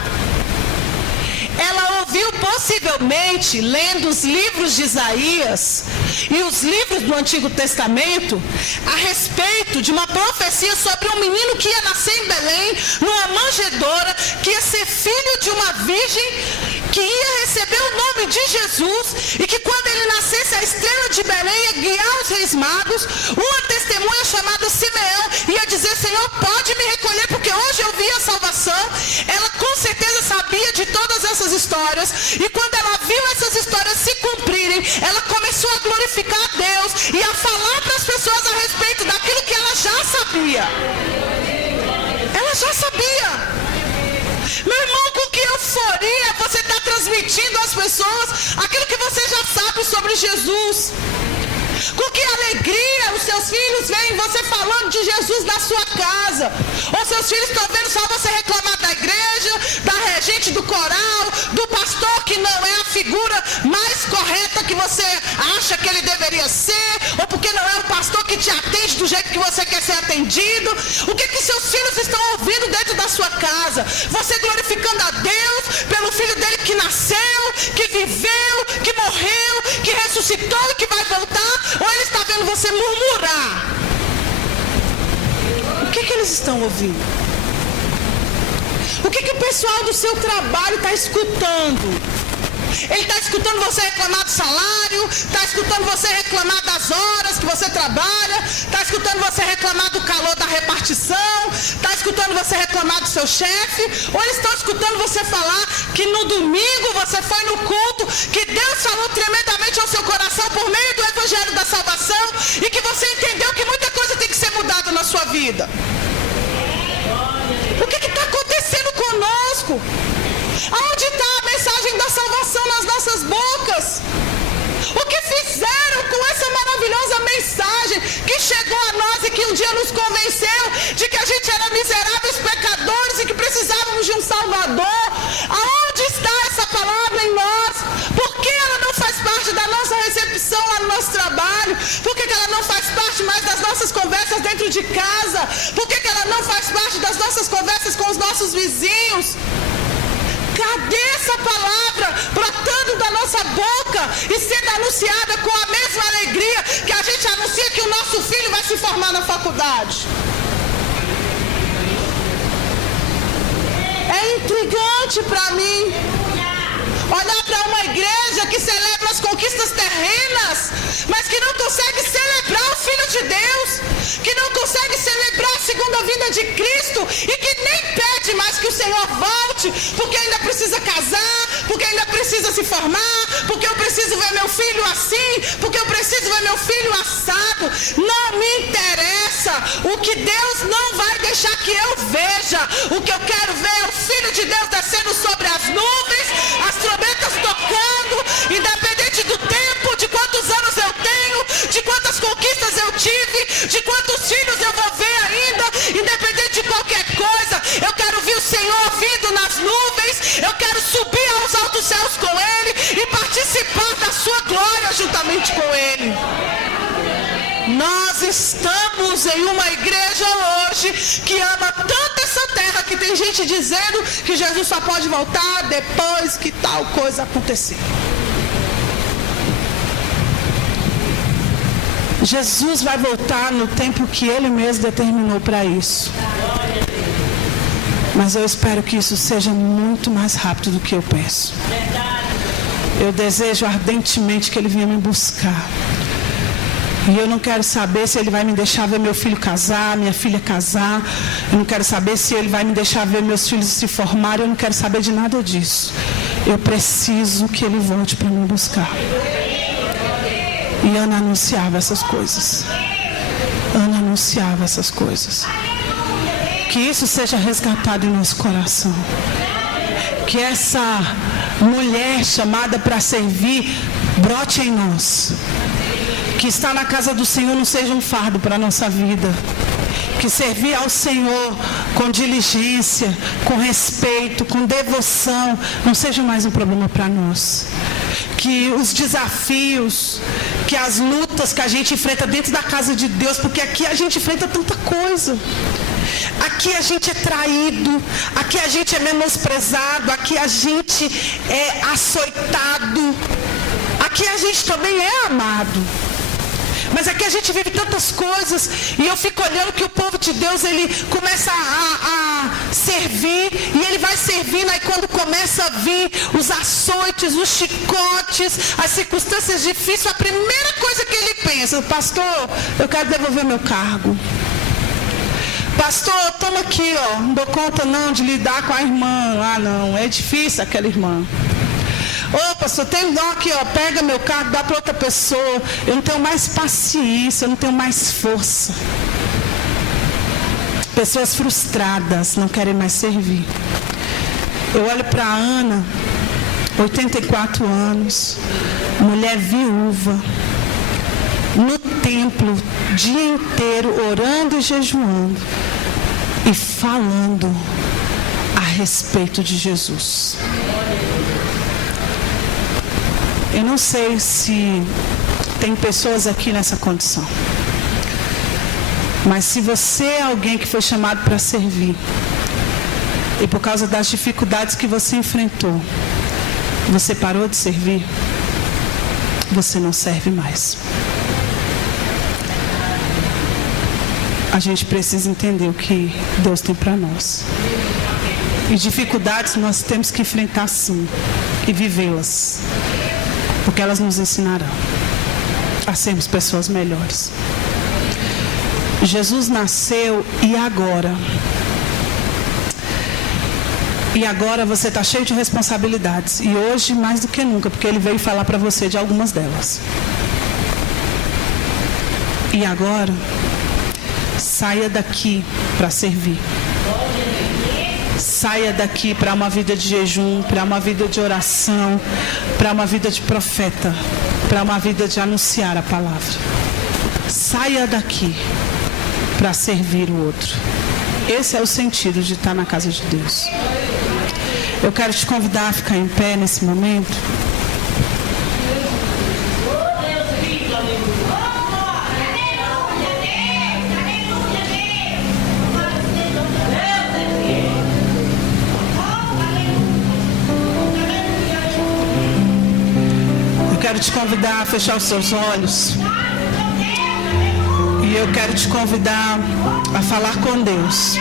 Ela ouviu possivelmente, lendo os livros de Isaías e os livros do Antigo Testamento, a respeito de uma profecia sobre um menino que ia nascer em Belém, numa manjedoura, que ia ser filho de uma virgem, que ia receber o nome de Jesus, e que quando ele nascesse, a estrela de Belém ia guiar os reis magos. Uma testemunha chamada Simeão ia dizer: Senhor, pode me recolher, porque hoje eu vi a salvação. Ela com certeza sabia de todas essas histórias, e quando ela viu essas histórias se cumprirem, ela começou a glorificar a Deus e a falar para as pessoas a respeito daquilo que ela já sabia. Ela já sabia. Meu irmão, com que euforia você está transmitindo às pessoas aquilo que você já sabe sobre Jesus? Com que alegria os seus filhos veem você falando de Jesus na sua casa? Ou seus filhos estão vendo só você reclamar da igreja, da regente do coral, do pastor que não é a figura mais correta que você acha que ele deveria ser, ou porque não é o pastor que te atende do jeito que você quer ser atendido? O que seus filhos estão ouvindo dentro da sua casa? Você glorificando a Deus pelo filho dele que nasceu, que viveu, que morreu, que ressuscitou e que vai voltar? Ou ele está vendo você murmurar? O que eles estão ouvindo? O que o pessoal do seu trabalho está escutando? Ele está escutando você reclamar do salário, está escutando você reclamar das horas que você trabalha, está escutando você reclamar do calor da repartição, está escutando você reclamar do seu chefe, ou eles estão escutando você falar que no domingo você foi no culto, que Deus falou tremendamente ao seu coração por meio do Evangelho da Salvação, e que você entendeu que muita coisa tem que ser mudada na sua vida? O que está acontecendo conosco? Aonde está a mensagem da salvação nas nossas bocas? O que fizeram com essa maravilhosa mensagem que chegou a nós e que um dia nos convenceu de que a gente era miseráveis pecadores e que precisávamos de um Salvador? Aonde está essa palavra em nós? Por que ela não faz parte da nossa recepção lá no nosso trabalho? Por que ela não faz parte mais das nossas conversas dentro de casa? Por que ela não faz parte das nossas conversas com os nossos vizinhos? Cadê essa palavra brotando da nossa boca e sendo anunciada com a mesma alegria que a gente anuncia que o nosso filho vai se formar na faculdade? É intrigante para mim. Olhar para uma igreja que celebra as conquistas terrenas, mas que não consegue celebrar o Filho de Deus, que não consegue celebrar a segunda vinda de Cristo e que nem pede mais que o Senhor volte, porque ainda precisa casar, porque ainda precisa se formar, porque eu preciso ver meu filho assim, porque eu preciso ver meu filho assado. Não me interessa. O que Deus não vai deixar que eu veja. O que eu quero ver é o Filho de Deus descendo sobre as nuvens, as trombetas tocando, independente do tempo, de quantos anos eu tenho, de quantas conquistas eu tive, de quantos filhos eu vou ver ainda, independente de qualquer coisa. Eu quero ver o Senhor vindo nas nuvens, eu quero subir aos altos céus com Ele e participar da sua glória juntamente com Ele. Nós estamos em uma igreja hoje que ama tanto essa terra que tem gente dizendo que Jesus só pode voltar depois que tal coisa acontecer. Jesus vai voltar no tempo que Ele mesmo determinou para isso. Mas eu espero que isso seja muito mais rápido do que eu penso. Eu desejo ardentemente que Ele venha me buscar. E eu não quero saber se Ele vai me deixar ver meu filho casar, minha filha casar. Eu não quero saber se Ele vai me deixar ver meus filhos se formarem. Eu não quero saber de nada disso. Eu preciso que Ele volte para me buscar. E Ana anunciava essas coisas. Ana anunciava essas coisas. Que isso seja resgatado em nosso coração. Que essa mulher chamada para servir brote em nós. Que estar na casa do Senhor não seja um fardo para a nossa vida. Que servir ao Senhor com diligência, com respeito, com devoção, não seja mais um problema para nós. Que os desafios, que as lutas que a gente enfrenta dentro da casa de Deus, porque aqui a gente enfrenta tanta coisa. Aqui a gente é traído, aqui a gente é menosprezado, aqui a gente é açoitado, aqui a gente também é amado. Mas aqui a gente vive tantas coisas e eu fico olhando que o povo de Deus, ele começa a servir e ele vai servindo, aí quando começa a vir os açoites, os chicotes, as circunstâncias difíceis, a primeira coisa que ele pensa: pastor, eu quero devolver meu cargo. Pastor, toma aqui, ó, não dou conta não de lidar com a irmã. Ah não, é difícil aquela irmã. Ô pastor, tem dó aqui, ó, pega meu cargo, dá para outra pessoa. Eu não tenho mais paciência, eu não tenho mais força. Pessoas frustradas, não querem mais servir. Eu olho para a Ana, 84 anos, mulher viúva, no templo, o dia inteiro, orando e jejuando, e falando a respeito de Jesus. Eu não sei se tem pessoas aqui nessa condição, mas se você é alguém que foi chamado para servir, e por causa das dificuldades que você enfrentou, você parou de servir, você não serve mais. A gente precisa entender o que Deus tem para nós. E dificuldades nós temos que enfrentar sim, e vivê-las. Porque elas nos ensinarão a sermos pessoas melhores. Jesus nasceu e agora? E agora você está cheio de responsabilidades. E hoje mais do que nunca, porque Ele veio falar para você de algumas delas. E agora, saia daqui para servir. Saia daqui para uma vida de jejum, para uma vida de oração, para uma vida de profeta, para uma vida de anunciar a palavra. Saia daqui para servir o outro. Esse é o sentido de estar na casa de Deus. Eu quero te convidar a ficar em pé nesse momento. Eu quero te convidar a fechar os seus olhos. E eu quero te convidar a falar com Deus.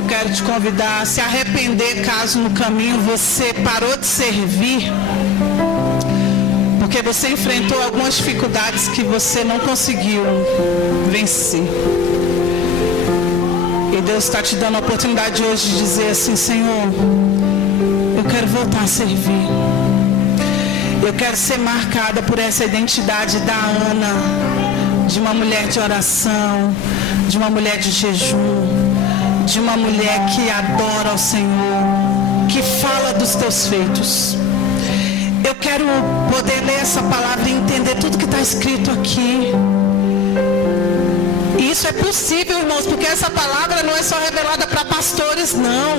Eu quero te convidar a se arrepender caso no caminho você parou de servir, porque você enfrentou algumas dificuldades que você não conseguiu vencer. E Deus está te dando a oportunidade hoje de dizer assim: Senhor, eu quero voltar a servir. Eu quero ser marcada por essa identidade da Ana, de uma mulher de oração, de uma mulher de jejum, de uma mulher que adora ao Senhor, que fala dos teus feitos. Eu quero poder ler essa palavra e entender tudo que está escrito aqui. E isso é possível, irmãos, porque essa palavra não é só revelada para pastores, não.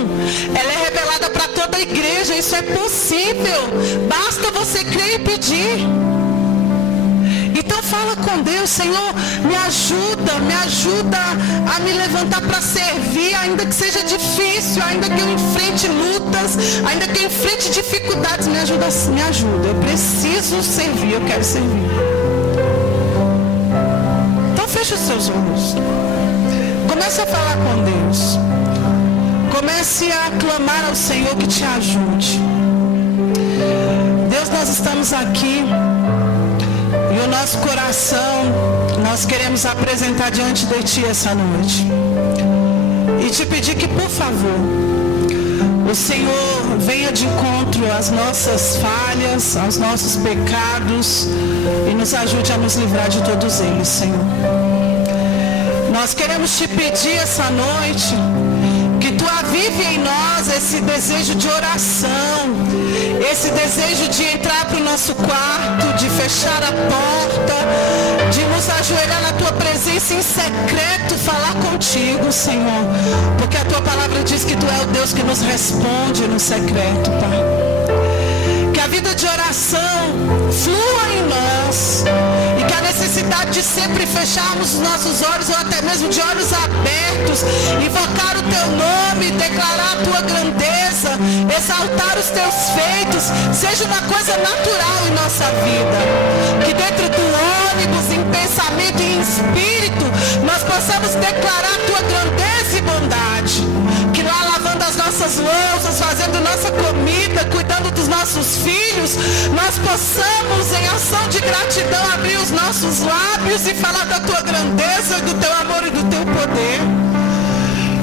Ela é revelada para toda a igreja. Isso é possível. Basta você crer e pedir. Então fala com Deus: Senhor, me ajuda a me levantar para servir, ainda que seja difícil, ainda que eu enfrente lutas, ainda que eu enfrente dificuldades, me ajuda. Eu preciso servir, eu quero servir. Então feche os seus olhos. Comece a falar com Deus. Comece a clamar ao Senhor que te ajude. Deus, nós estamos aqui. E o nosso coração, nós queremos apresentar diante de Ti essa noite. E te pedir que, por favor, o Senhor venha de encontro às nossas falhas, aos nossos pecados, e nos ajude a nos livrar de todos eles, Senhor. Nós queremos te pedir essa noite que Tu avive em nós esse desejo de oração, esse desejo de entrar para o nosso quarto, de fechar a porta, de nos ajoelhar na Tua presença em secreto, falar contigo, Senhor, porque a Tua palavra diz que Tu é o Deus que nos responde no secreto, Pai. Que a vida de oração flua em nós, e que a necessidade de sempre fecharmos os nossos olhos, ou até mesmo de olhos abertos, invocar o Teu nome, declarar a Tua grandeza, exaltar os Teus feitos, seja uma coisa natural em nossa vida. Que dentro do ônibus, em pensamento e em espírito, nós possamos declarar a Tua grandeza e bondade. Que lá lavando as nossas louças, fazendo nossa comida, cuidando dos nossos filhos, nós possamos, em ação de gratidão, abrir os nossos lábios e falar da Tua grandeza, do Teu amor e do Teu poder.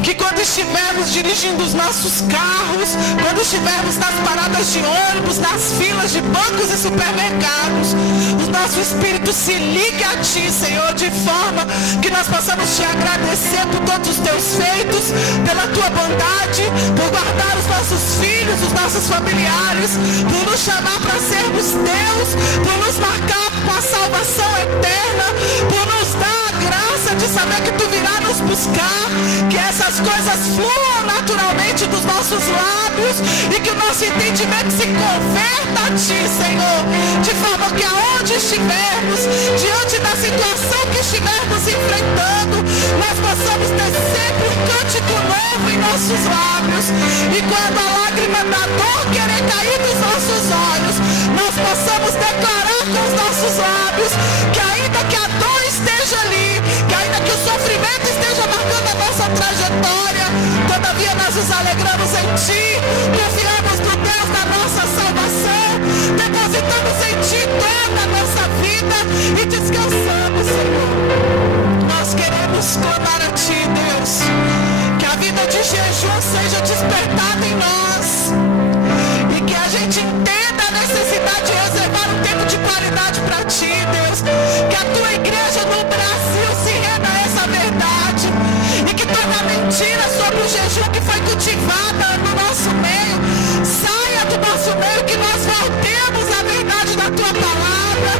Que quando estivermos dirigindo os nossos carros, quando estivermos nas paradas de ônibus, nas filas de bancos e supermercados, o nosso espírito se ligue a Ti, Senhor, de forma que nós possamos Te agradecer por todos os Teus feitos, pela Tua bondade, por guardar os nossos filhos, os nossos familiares, por nos chamar para sermos Deus, por nos marcar com a salvação eterna, por nos dar a graça de saber que Tu virá nos buscar, que essas coisas fluam naturalmente dos nossos lábios e que o nosso entendimento se converta a Ti, Senhor, de forma que aonde estivermos, diante da situação que estivermos enfrentando, nós possamos ter sempre um cântico novo em nossos lábios, e quando a lágrima da dor querer cair dos nossos olhos, nós possamos declarar com os nossos lábios que ainda que a dor esteja ali, que ainda que o sofrimento esteja marcando a nossa trajetória, todavia nós nos alegramos em Ti, confiamos no Deus da nossa salvação, depositamos em Ti toda a nossa vida e descansamos, Senhor. Nós queremos clamar a Ti, Deus, que a vida de jejum seja despertada em nós, e que a gente entenda a necessidade de reservar um tempo de qualidade para Ti, Deus, que a Tua igreja no Brasil se renda a essa verdade, e que toda mentira sobre o jejum que foi cultivada no nosso meio saia do nosso meio, que nós voltemos à verdade da Tua palavra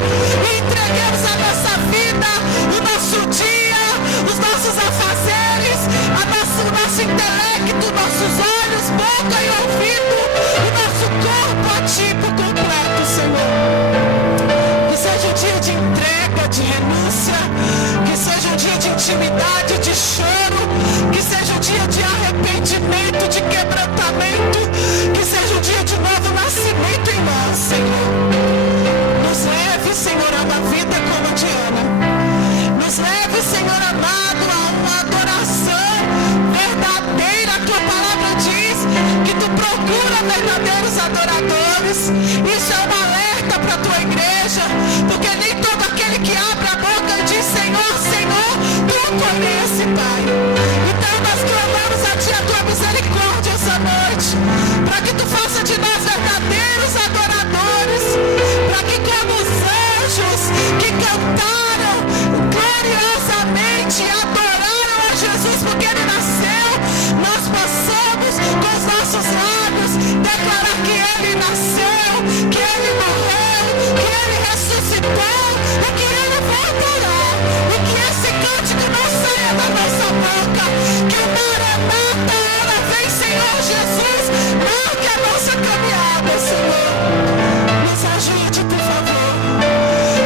e entreguemos a nossa vida, o nosso dia, os nossos afazeres, o nosso intelecto, nossos olhos, boca e ouvido, o nosso corpo a Ti por completo, Senhor. Que seja um dia de entrega, de renúncia, que seja um dia de intimidade, de choro, que seja um dia de arrependimento, de quebrantamento, que seja um dia de novo nascimento em nós, Senhor. Nos leve, Senhor, a uma vida como Diana. Nos leve, Senhor amado, a uma adoração verdadeira à Tua conhece, Pai. Então nós clamamos a Ti a Tua misericórdia essa noite, para que Tu faça de nós verdadeiros adoradores, para que como os anjos que cantaram gloriosamente, adoraram a Jesus porque Ele nasceu, nós possamos com os nossos lábios declarar que Ele nasceu, que Ele morreu, que Ele ressuscitou e que Ele voltará, e que esse cântico não saia da nossa boca, que o Maranata, ora vem Senhor Jesus, marque a nossa caminhada, Senhor. Nos ajude, por favor,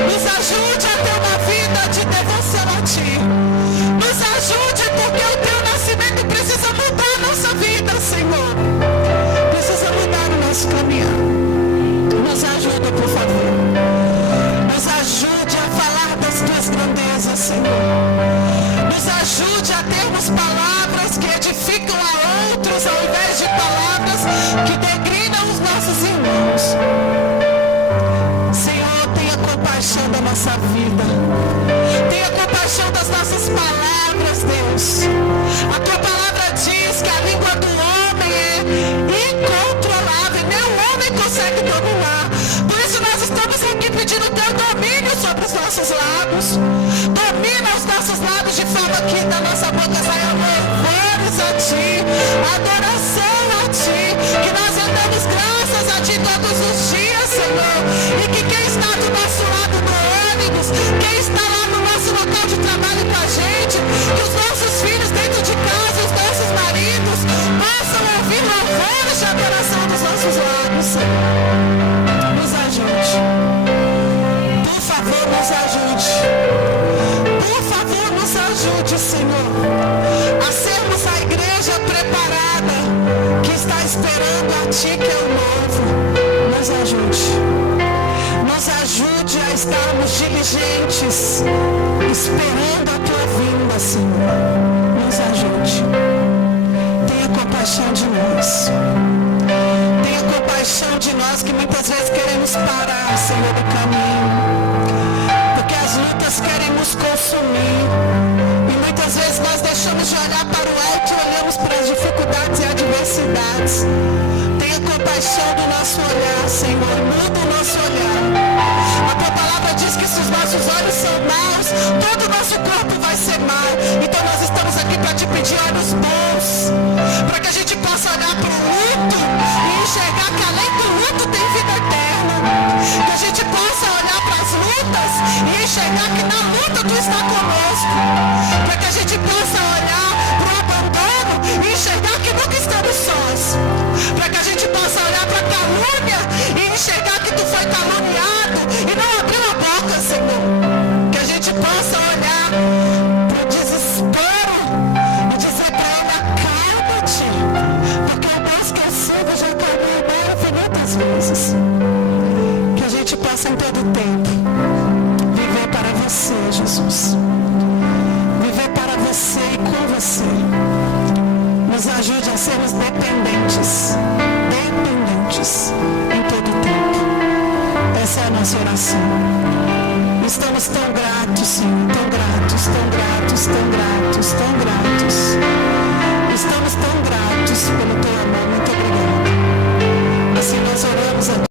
nos ajude a ter uma vida de devoção a Ti, nos ajude porque o Teu nascimento precisa mudar a nossa vida, Senhor, precisa mudar o nosso caminhar. Nos ajuda, por favor, nos ajude a falar das Tuas grandezas, Senhor, nos ajude a termos palavras que edificam a outros ao invés de palavras que degrinam os nossos irmãos. Senhor, tenha compaixão da nossa vida, tenha compaixão das nossas palavras, Deus. A Tua palavra diz que a língua do homem é incontrolável, nem o homem consegue dominar. Por isso nós estamos aqui pedindo Teu domínio sobre os nossos lábios. Domina os nossos lábios de forma que da nossa boca saia louvores a Ti, adoração a Ti, que nós andamos graças a Ti todos os dias, Senhor, e que quem está do nosso lado no ônibus, quem está lá no nosso local de trabalho com a gente, que os nossos filhos dentro de casa, os nossos maridos, possam ouvir louvores de adoração dos nossos lábios, Senhor. Nos ajude. Por favor, nos ajude. Por favor, nos ajude, Senhor, a sermos a igreja preparada, que está esperando a Ti, que é o novo. Nos ajude. Nos ajude a estarmos diligentes, esperando a Tua vinda, Senhor. Nos ajude. Tenha compaixão de nós. Tenha compaixão de nós que muitas vezes queremos parar, Senhor, do caminho, porque as lutas querem nos consumir. E muitas vezes nós deixamos de olhar para o alto e olhamos para as dificuldades e adversidades. Tenha compaixão do nosso olhar, Senhor. Muda o nosso olhar. A Tua palavra diz que se os nossos olhos são maus, todo o nosso corpo vai ser mau. Então nós estamos aqui para Te pedir olhos bons, para que a gente possa olhar para o luto e enxergar que além do luto tem vida eterna. Que a gente possa olhar para as lutas e enxergar que na luta Tu está conosco. Para que a gente possa olhar para o abandono e enxergar que nunca estamos sós. Para que a gente possa olhar para a calúnia e enxergar que Tu foi caluniado e não abriu a boca, Senhor. Que a gente possa olhar para o desespero e dizer para Ele: acalma-te, porque o Deus que eu sirvo já acalmou o mar infinitas vezes. Que a gente possa em todo tempo viver para Você, Jesus. Viver para Você e com Você. Nos ajude a sermos dependentes em todo tempo. Essa é a nossa oração. Estamos tão gratos, Senhor, tão gratos, tão gratos, tão gratos, tão gratos. Estamos tão gratos pelo Teu amor. Muito obrigado.